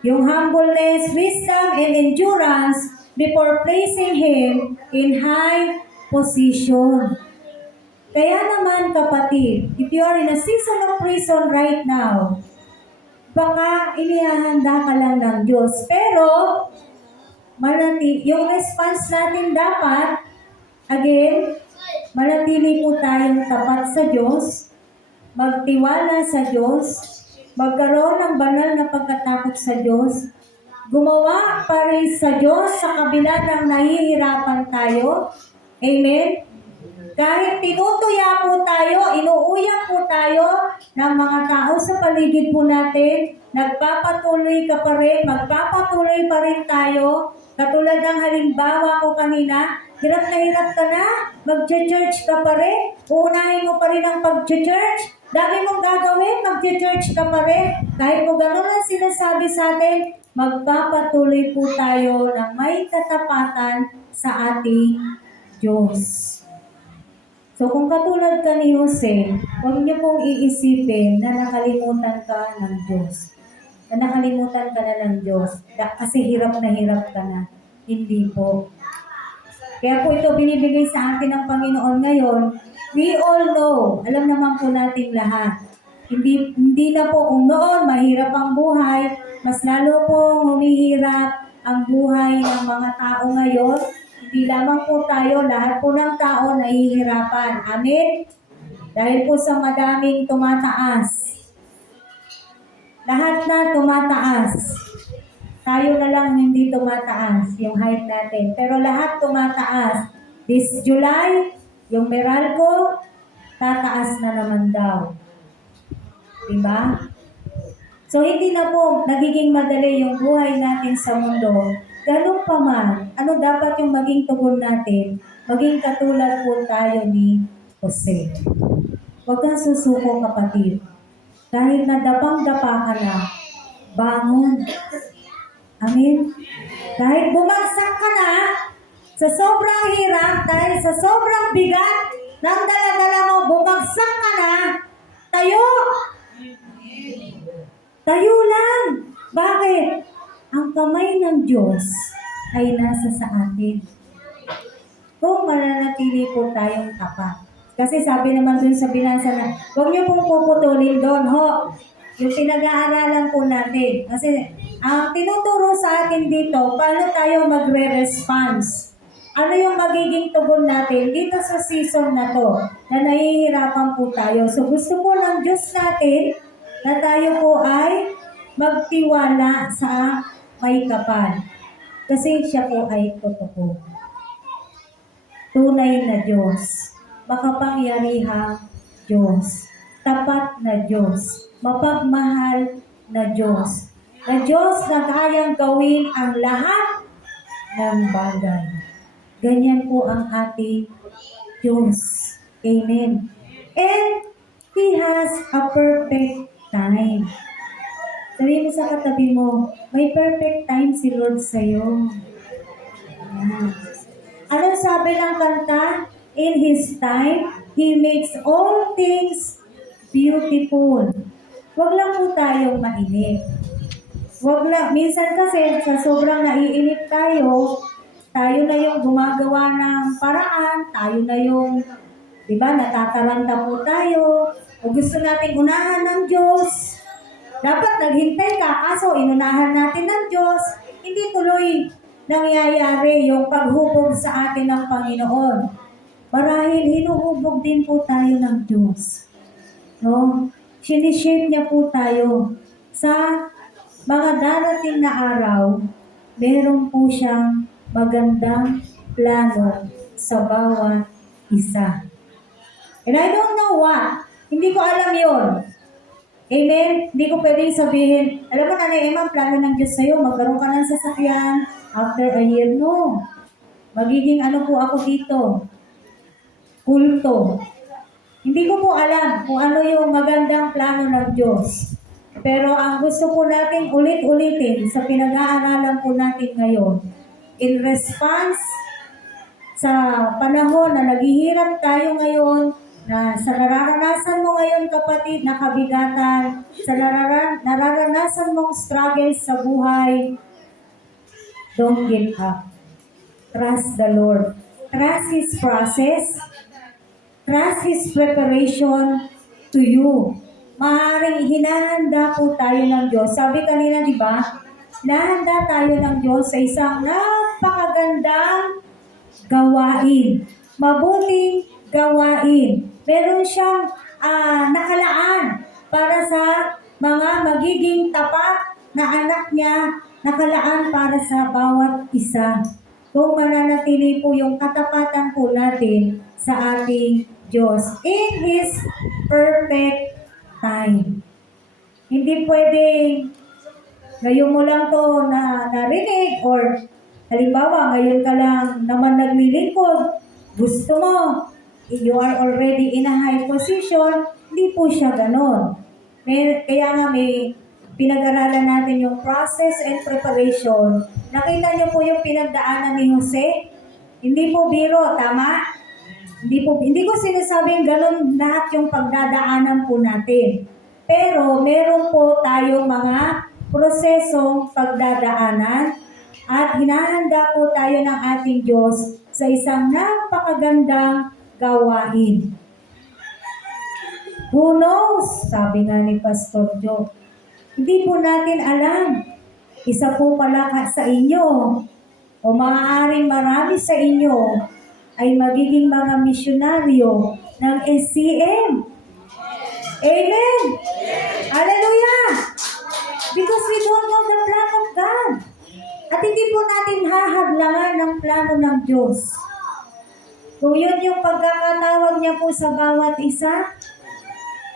Yung humbleness, wisdom, and endurance before placing him in high position. Kaya naman kapatid, if you are in a season of prison right now, baka inihahanda ka lang ng Diyos. Pero, yung response natin dapat, again, manatili po tayong tapat sa Diyos, magtiwala sa Diyos, magkaroon ng banal na pagkatakot sa Diyos, gumawa pa rin sa Diyos sa kabila ng nahihirapan tayo. Amen? Kahit tinutuya po tayo, inuuyak po tayo ng mga tao sa paligid po natin, nagpapatuloy ka pa rin, magpapatuloy pa rin tayo. Katulad ng halimbawa ko kanina, hirap ka na, mag-church ka pa rin, uunahin mo pa rin ang pag-church, dami mong gagawin, mag-church ka pa rin. Kahit po gano'n ang sinasabi sa atin, magpapatuloy po tayo ng may katapatan sa ating Diyos. So kung katulad ka ni Jose, huwag niyo pong iisipin na nakalimutan ka ng Diyos. Na nakalimutan ka na ng Diyos. Kasi hirap ka na. Hindi po. Kaya po ito binibigay sa atin ng Panginoon ngayon. We all know, alam naman po nating lahat. Hindi na po kung noon mahirap ang buhay, mas lalo pong humihirap ang buhay ng mga tao ngayon. Hindi lamang po tayo, lahat po ng tao nahihirapan. Amen? Dahil po sa madaming tumataas. Lahat na tumataas. Tayo na lang hindi tumataas, yung height natin. Pero lahat tumataas. This July, yung Meralco, tataas na naman daw. Diba? So, hindi na po nagiging madali yung buhay natin sa mundo ganun pa man, ano dapat yung maging tugon natin? Maging katulad po tayo ni Jose. Huwag kang susuko, kapatid. Kahit nadapang-dapa ka na, bangon. Amen? Kahit bumagsak ka na, sa sobrang hirap, dahil sa sobrang bigat ng dala-dala mo, bumagsak ka na, tayo! Tayo lang! Bakit? Ang kamay ng Diyos ay nasa sa atin. Kung mananatili po tayong tapat. Kasi sabi naman dun sa binasa na, huwag niyo pong puputulin doon, ho. Yung pinag-aaralan po natin. Kasi ang tinuturo sa atin dito, paano tayo magre-response? Ano yung magiging tugon natin dito sa season na to, na nahihirapan po tayo. So gusto po ng Diyos natin na tayo po ay magtiwala sa may kapal. Kasi siya po ay totoo. Tunay na Diyos, makapangyarihang Diyos, tapat na Diyos, mapagmahal na Diyos, na Diyos na kayang gawin ang lahat ng bagay. Ganyan po ang ating Diyos. Amen. And He has a perfect time. Sabihin mo sa katabi mo, may perfect time si Lord sa'yo. Ayan. Ano sabi ng kanta? In His time, He makes all things beautiful. Huwag lang po tayong mainip. Huwag lang. Minsan kasi, sa sobrang naiinip tayo na yung gumagawa ng paraan, tayo na yung, di ba, natataranta po tayo, o gusto nating unahan ng Diyos. Dapat naghintay ka, kaso inunahan natin ng Diyos, hindi tuloy nangyayari yung paghubog sa atin ng Panginoon. Marahil hinuhubog din po tayo ng Diyos. No? Sinishape niya po tayo. Sa mga darating na araw, meron po siyang magandang plano sa bawat isa. And I don't know what. Hindi ko alam yon. Amen? Hindi ko pwedeng sabihin, alam mo, Nanay Emma, plano ng Diyos sa'yo, magkaroon ka ng sasakyan after a year. No. Magiging ano po ako dito? Kulto. Hindi ko po alam kung ano yung magandang plano ng Diyos. Pero ang gusto po natin ulit-ulitin sa pinag-aaralan po natin ngayon, in response sa panahon na naghihirap tayo ngayon, na sa nararanasan mo ngayon, kapatid, na kabigatan, sa nararanasan mong struggles sa buhay, don't give up. Trust the Lord. Trust His process. Trust His preparation to you. Maaaring hinahanda po tayo ng Diyos. Sabi kanina, di ba? Nahanda tayo ng Diyos sa isang napakagandang gawain. Mabuting gawain. Meron siyang nakalaan para sa mga magiging tapat na anak niya, nakalaan para sa bawat isa. Kung mananatili po yung katapatan po natin sa ating Diyos in His perfect time. Hindi pwedeng ngayon mo lang to narinig or halimbawa ngayon ka lang naman naglilingkod, gusto mo, you are already in a high position, hindi po siya ganon. Kaya nga may pinag-aralan natin yung process and preparation. Nakita niyo po yung pinagdaanan ni Jose? Hindi po biro, tama? Hindi ko sinasabing ganun lahat yung pagdadaanan po natin. Pero meron po tayong mga prosesong pagdadaanan at hinahanda po tayo ng ating Diyos sa isang napakagandang gawain. Who knows? Sabi nga ni Pastor Joe. Hindi po natin alam. Isa po pala sa inyo o maaaring marami sa inyo ay magiging mga misyonaryo ng SCM. Amen! Hallelujah! Because we don't know the plan of God. At hindi po natin hahadlangan ng plano ng Diyos. Kung yun yung pagkakatawag niya po sa bawat isa,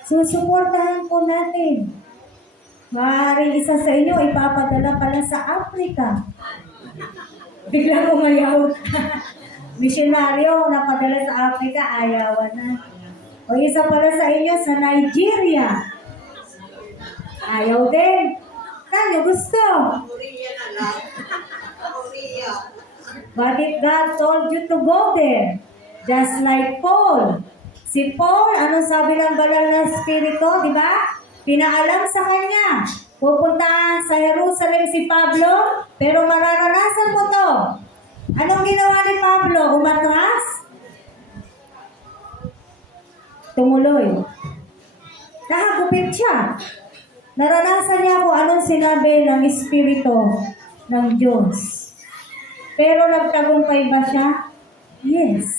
susuportahan po natin. Maaaring isa sa inyo ipapadala pala sa Africa. Biglang umayaw. Misyonaryo na padala sa Africa, ayawan na. O isa pala sa inyo sa Nigeria. Ayaw din. Saan nyo gusto? Korea na lang. Korea. But if God told you to go there, just like Paul. Si Paul, anong sabi ng banal na Espiritu, di ba? Pinaalam sa kanya. Pupunta sa Jerusalem si Pablo, pero mararanasan mo to. Anong ginawa ni Pablo? Umatras? Tumuloy. Nakagupit siya. Naranasan niya kung anong sinabi ng Espiritu ng Diyos. Pero nagtagumpay ba siya? Yes.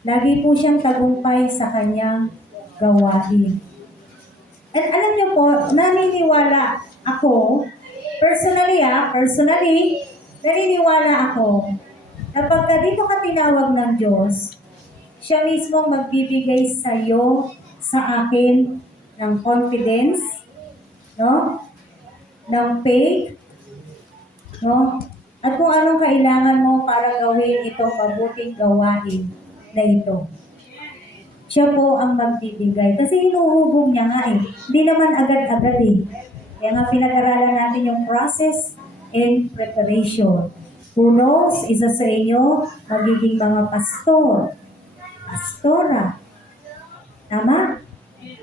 Lagi po siyang tagumpay sa kanyang gawain. At alam niyo po, naniniwala ako, personally, naniniwala ako na pagka dito ka tinawag ng Diyos, siya mismo magbibigay sa iyo, sa akin, ng confidence, no? Ng faith, no? At kung anong kailangan mo para gawin itong mabuting gawain na ito. Siya po ang magbibigay. Kasi hinuhubog niya nga eh. Hindi naman agad-agad eh. Kaya nga pinag-aralan natin yung process and preparation. Who knows, isa sa inyo, magiging mga pastor, pastora. Tama?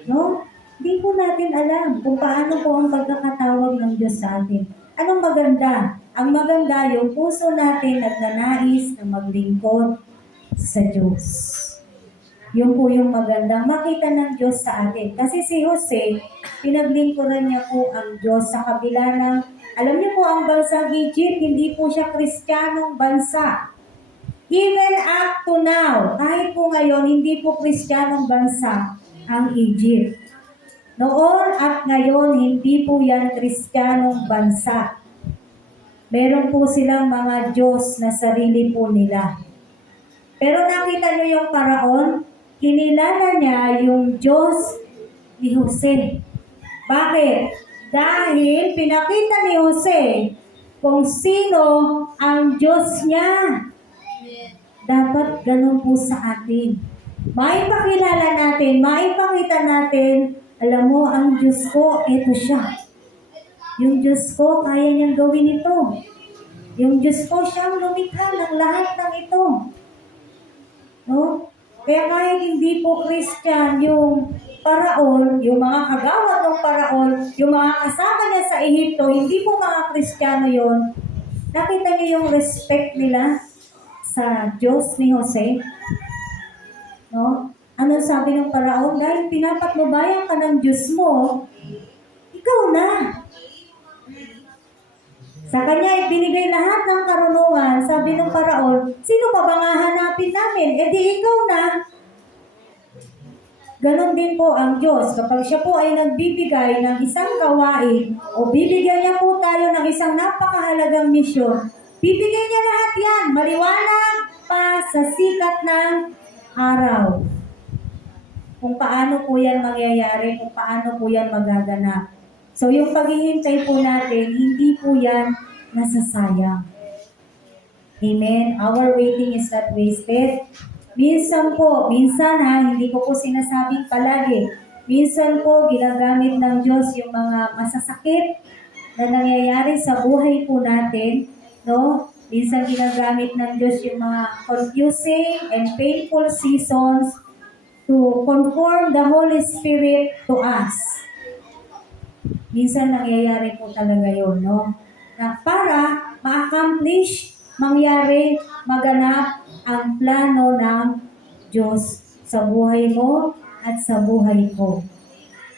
No? Hindi po natin alam kung paano po ang pagkakatawag ng Diyos sa atin. Anong maganda? Ang maganda, yung puso natin nagnanais na maglingkod sa Diyos. Yun po yung magandang makita ng Diyos sa atin. Kasi si Jose, pinaglingkuran niya po ang Diyos sa kabila ng, alam niyo po ang bansang Egypt, hindi po siya Kristiyanong bansa. Even up to now, kahit po ngayon, hindi po Kristiyanong bansa ang Egypt. Noon at ngayon, hindi po yan Kristiyanong bansa. Meron po silang mga Diyos na sarili po nila. Pero nakita niyo yung paraon, kinilala niya yung Diyos ni Jose. Bakit? Dahil pinakita ni Jose kung sino ang Diyos niya. Dapat ganun po sa atin. Maipakilala natin, maipakita natin, alam mo, ang Diyos ko, ito siya. Yung Diyos ko, kaya niyang gawin ito. Yung Diyos ko, siyang lumikha ng lahat ng ito. No? Kaya kahit hindi po Christian yung paraon, yung mga kagawad ng paraon, yung mga kasama niya sa Ehipto, hindi po mga Kristiyano yon. Nakita niyo yung respect nila sa Diyos ni Jose? No? Ano sabi ng paraon? Dahil pinapatnubayan ka ng Diyos mo, ikaw na. Sa kanya ibinigay lahat ng karunungan, sabi ng paraon, sino pa ba nga hanapin namin? E di ikaw na. Ganon din po ang Diyos. Kapag siya po ay nagbibigay ng isang gawain o bibigyan niya po tayo ng isang napakahalagang misyon, bibigyan niya lahat yan, maliwanag pa sa sikat ng araw. Kung paano po yan mangyayari, kung paano po yan magaganap. So yung paghihintay po natin, hindi po yan nasasayang. Amen? Our waiting is not wasted. Minsan hindi ko po sinasabing palagi. Minsan po ginagamit ng Diyos yung mga masasakit na nangyayari sa buhay po natin, no? Minsan ginagamit ng Diyos yung mga confusing and painful seasons to conform the Holy Spirit to us. Minsan nangyayari po talaga yun, no? Na para ma-accomplish, mangyari, maganap ang plano ng Diyos sa buhay mo at sa buhay ko.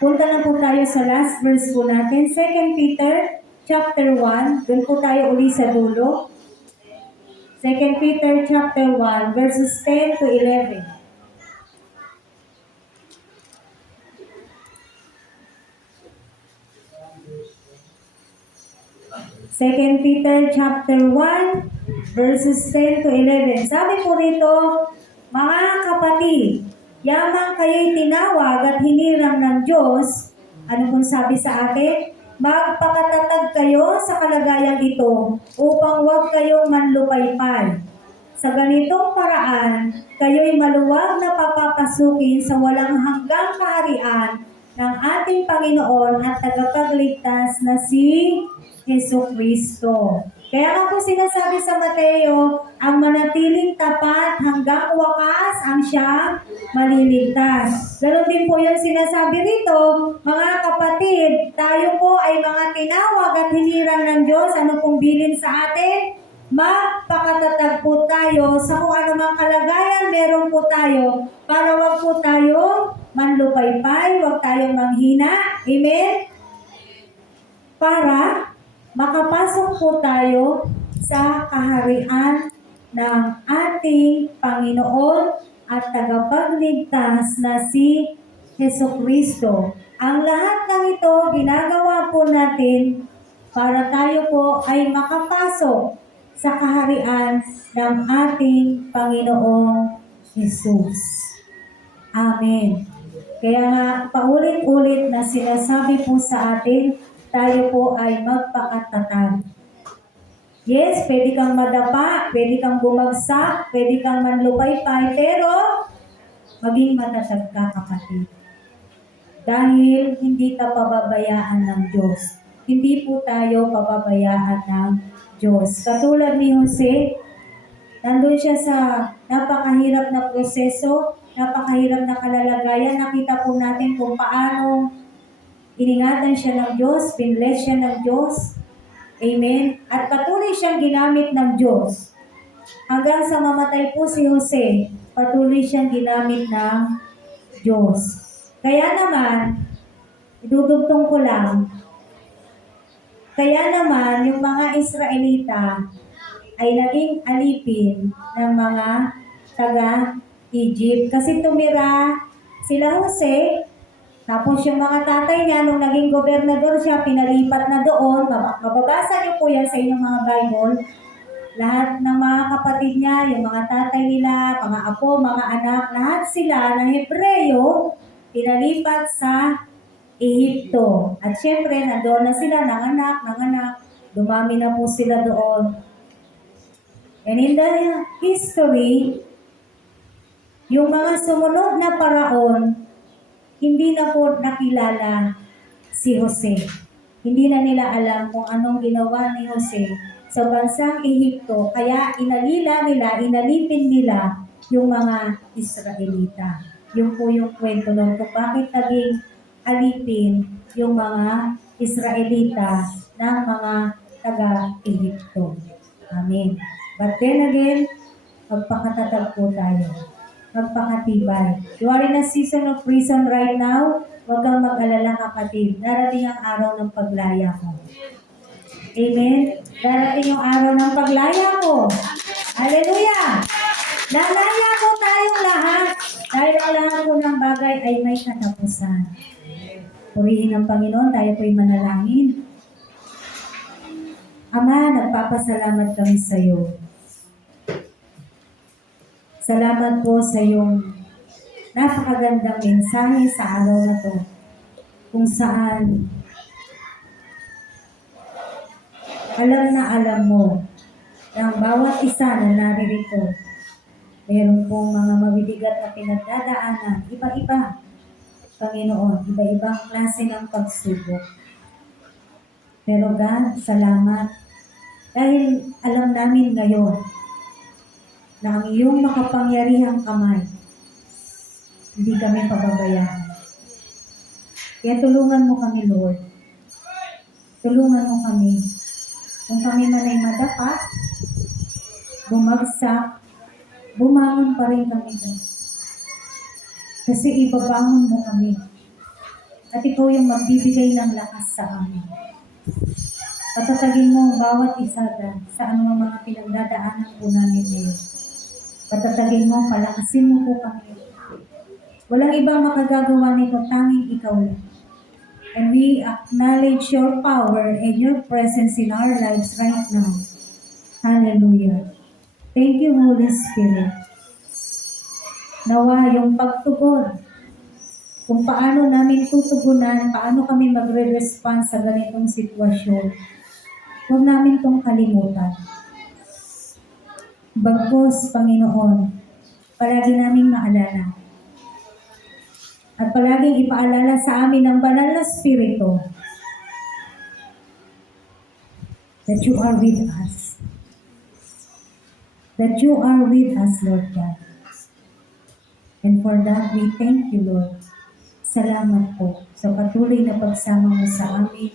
Punta na po tayo sa last verse po natin, 2 Peter chapter 1. Doon po tayo uli sa dulo. 2 Peter chapter 1, verses 10 to 11. Second Peter chapter 1, verses 10 to 11. Sabi po rito, mga kapatid, yamang kayo'y tinawag at hinirang ng Diyos. Ano pong sabi sa atin? magpakatatag kayo sa kalagayang ito upang huwag kayong manlupaypay. Sa ganitong paraan, kayo'y maluwag na papapasukin sa walang hanggang kaharian ng ating Panginoon at tagapagligtas na si Jesucristo. Kaya nga po sinasabi sa Mateo, ang manatiling tapat hanggang wakas ang siyang maliligtas. Ganon din po yung sinasabi rito, mga kapatid, tayo po ay mga tinawag at hiniran ng Diyos. Ano pong bilin sa atin? Magpakatatag po tayo sa kung anumang kalagayan meron po tayo para wag po tayong manlupaypay, wag tayong manghina. Amen? Para makapasok po tayo sa kaharian ng ating Panginoon at tagapagligtas na si Jesucristo. Ang lahat ng ito ginagawa po natin para tayo po ay makapasok sa kaharian ng ating Panginoong Jesus. Amen. Kaya nga, paulit-ulit na sinasabi po sa atin, tayo po ay magpakatatag. Yes, pwede kang madapa, pwede kang bumagsak, pwede kang manlupaypay, pero maging matatag ka, kapatid. Dahil hindi ka pababayaan ng Diyos. Hindi po tayo pababayaan ng Diyos. Katulad ni Jose, nandun siya sa napakahirap na proseso, napakahirap na kalalagayan. Nakita po natin kung paano iningatan siya ng Diyos, pinless siya ng Diyos. Amen. At patuloy siyang ginamit ng Diyos. Hanggang sa mamatay po si Jose, patuloy siyang ginamit ng Diyos. Kaya naman, idudugtong ko lang, kaya naman yung mga Israelita ay naging alipin ng mga taga-Egypt. Kasi tumira sila Jose, tapos yung mga tatay niya, nung naging gobernador siya, pinalipat na doon. Mababasa niyo po yan sa inyong mga Bible. Lahat ng mga kapatid niya, yung mga tatay nila, mga apo, mga anak, lahat sila na Hebreo, pinalipat sa Ehipto. At syempre, nandoon na sila, nanganak, dumami na po sila doon. And in the history, yung mga sumunod na paraon, hindi na po nakilala si Jose. Hindi na nila alam kung anong ginawa ni Jose sa bansang Ehipto. Kaya inalipin nila yung mga Israelita. Yun po yung kwento nun kung bakit naging alipin yung mga Israelita ng mga taga-Ehipto. Amen. But then again, magpakatatag po tayo. Magpakatibay. You are in a season of prison right now. Huwag kang mag-alala, kapatid. Darating ang araw ng paglaya mo. Amen? Darating yung araw ng paglaya mo. Hallelujah! Lalaya po tayong lahat. Dahil ang lahat po ng bagay ay may katapusan. Purihin ang Panginoon, tayo po'y manalangin. Ama, nagpapasalamat kami sa iyo. Salamat po sa iyong napakagandang mensahe sa araw na to, kung saan alam mo na ang bawat isa na naririto, meron pong mga mabibigat na pinagdadaanan, iba-iba, Panginoon, iba-ibang klase ng pagsubok. Pero God, salamat, dahil alam namin ngayon, na ang iyong makapangyarihang kamay, hindi kami pababayaan. Kaya tulungan mo kami, Lord. Tulungan mo kami. Kung kami man ay madapa, bumagsak, bumangon pa rin kami, Diyos. Kasi ibabangon mo kami. At ikaw yung magbibigay ng lakas sa amin. Patatagin mo ang bawat isa sa anumang mga pinagdadaanan po namin ngayon. Patatagin mo, palakasin mo po kami. Walang ibang makagagawa nito, tanging ikaw lang. And we acknowledge your power and your presence in our lives right now. Hallelujah. Thank you, Holy Spirit. Nawa yung pagtugon kung paano namin tutugunan, paano kami magre-respond sa ganitong sitwasyon. Huwag namin itong kalimutan. Bagkus, Panginoon, palagi naming maalala. At palaging ipaalala sa amin ng banal na Espiritu that you are with us. That you are with us, Lord God. And for that, we thank you, Lord. Salamat po sa patuloy na pagsama mo sa amin,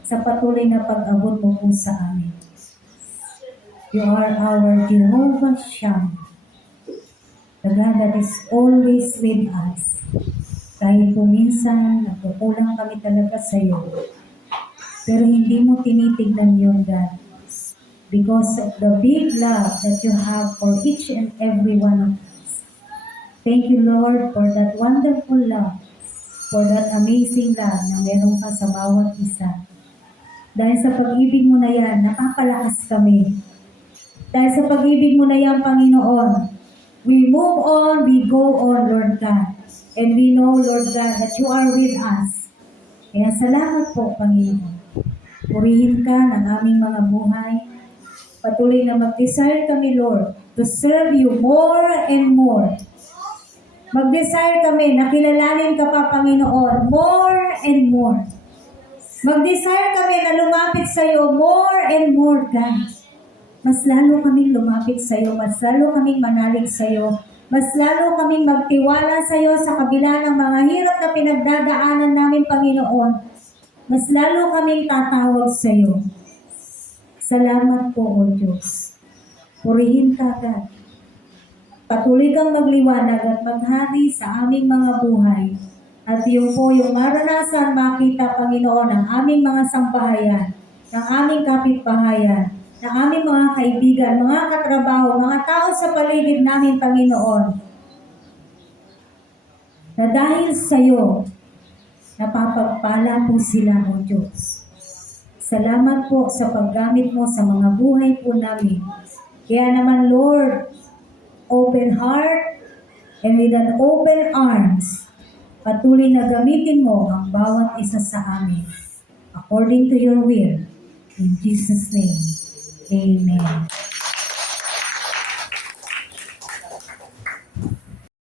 sa patuloy na pag-abot mo po sa amin. You are our Jehovah Shammah, the God that is always with us. Kahit po minsan, nagkukulang kami talaga sa iyo. Pero hindi mo tinitignan yun, God. Because of the big love that you have for each and every one of us. Thank you, Lord, for that wonderful love, for that amazing love na meron ka sa bawat isa. Dahil sa pag-ibig mo na yan, nakapalakas kami. Dahil sa pag-ibig mo na yan, Panginoon, we move on, we go on, Lord God. And we know, Lord God, that you are with us. Kaya salamat po, Panginoon. Purihin ka ng aming mga buhay. Patuloy na mag-desire kami, Lord, to serve you more and more. Mag-desire kami na kilalanin ka pa, Panginoon, more and more. Mag-desire kami na lumapit sa iyo more and more, God. Mas lalo kaming lumapit sa iyo, mas lalo kaming manalig sa iyo, mas lalo kaming magtiwala sa iyo sa kabila ng mga hirap na pinagdadaanan namin, Panginoon. Mas lalo kaming tatawag sa iyo. Salamat po, O Diyos. Purihin ka, God. Patuloy kang magliwanag at maghari sa aming mga buhay. At yun po yung maranasan makita, Panginoon, ng aming mga sambahayan, ng aming kapitbahayan, ng aming mga kaibigan, mga katrabaho, mga tao sa paligid namin, Panginoon, na dahil sa iyo, napapagpala po sila, O Diyos. Salamat po sa paggamit mo sa mga buhay po namin. Kaya naman, Lord, open heart and with an open arms, patuloy na gamitin mo ang bawat isa sa amin. According to your will. In Jesus' name, amen.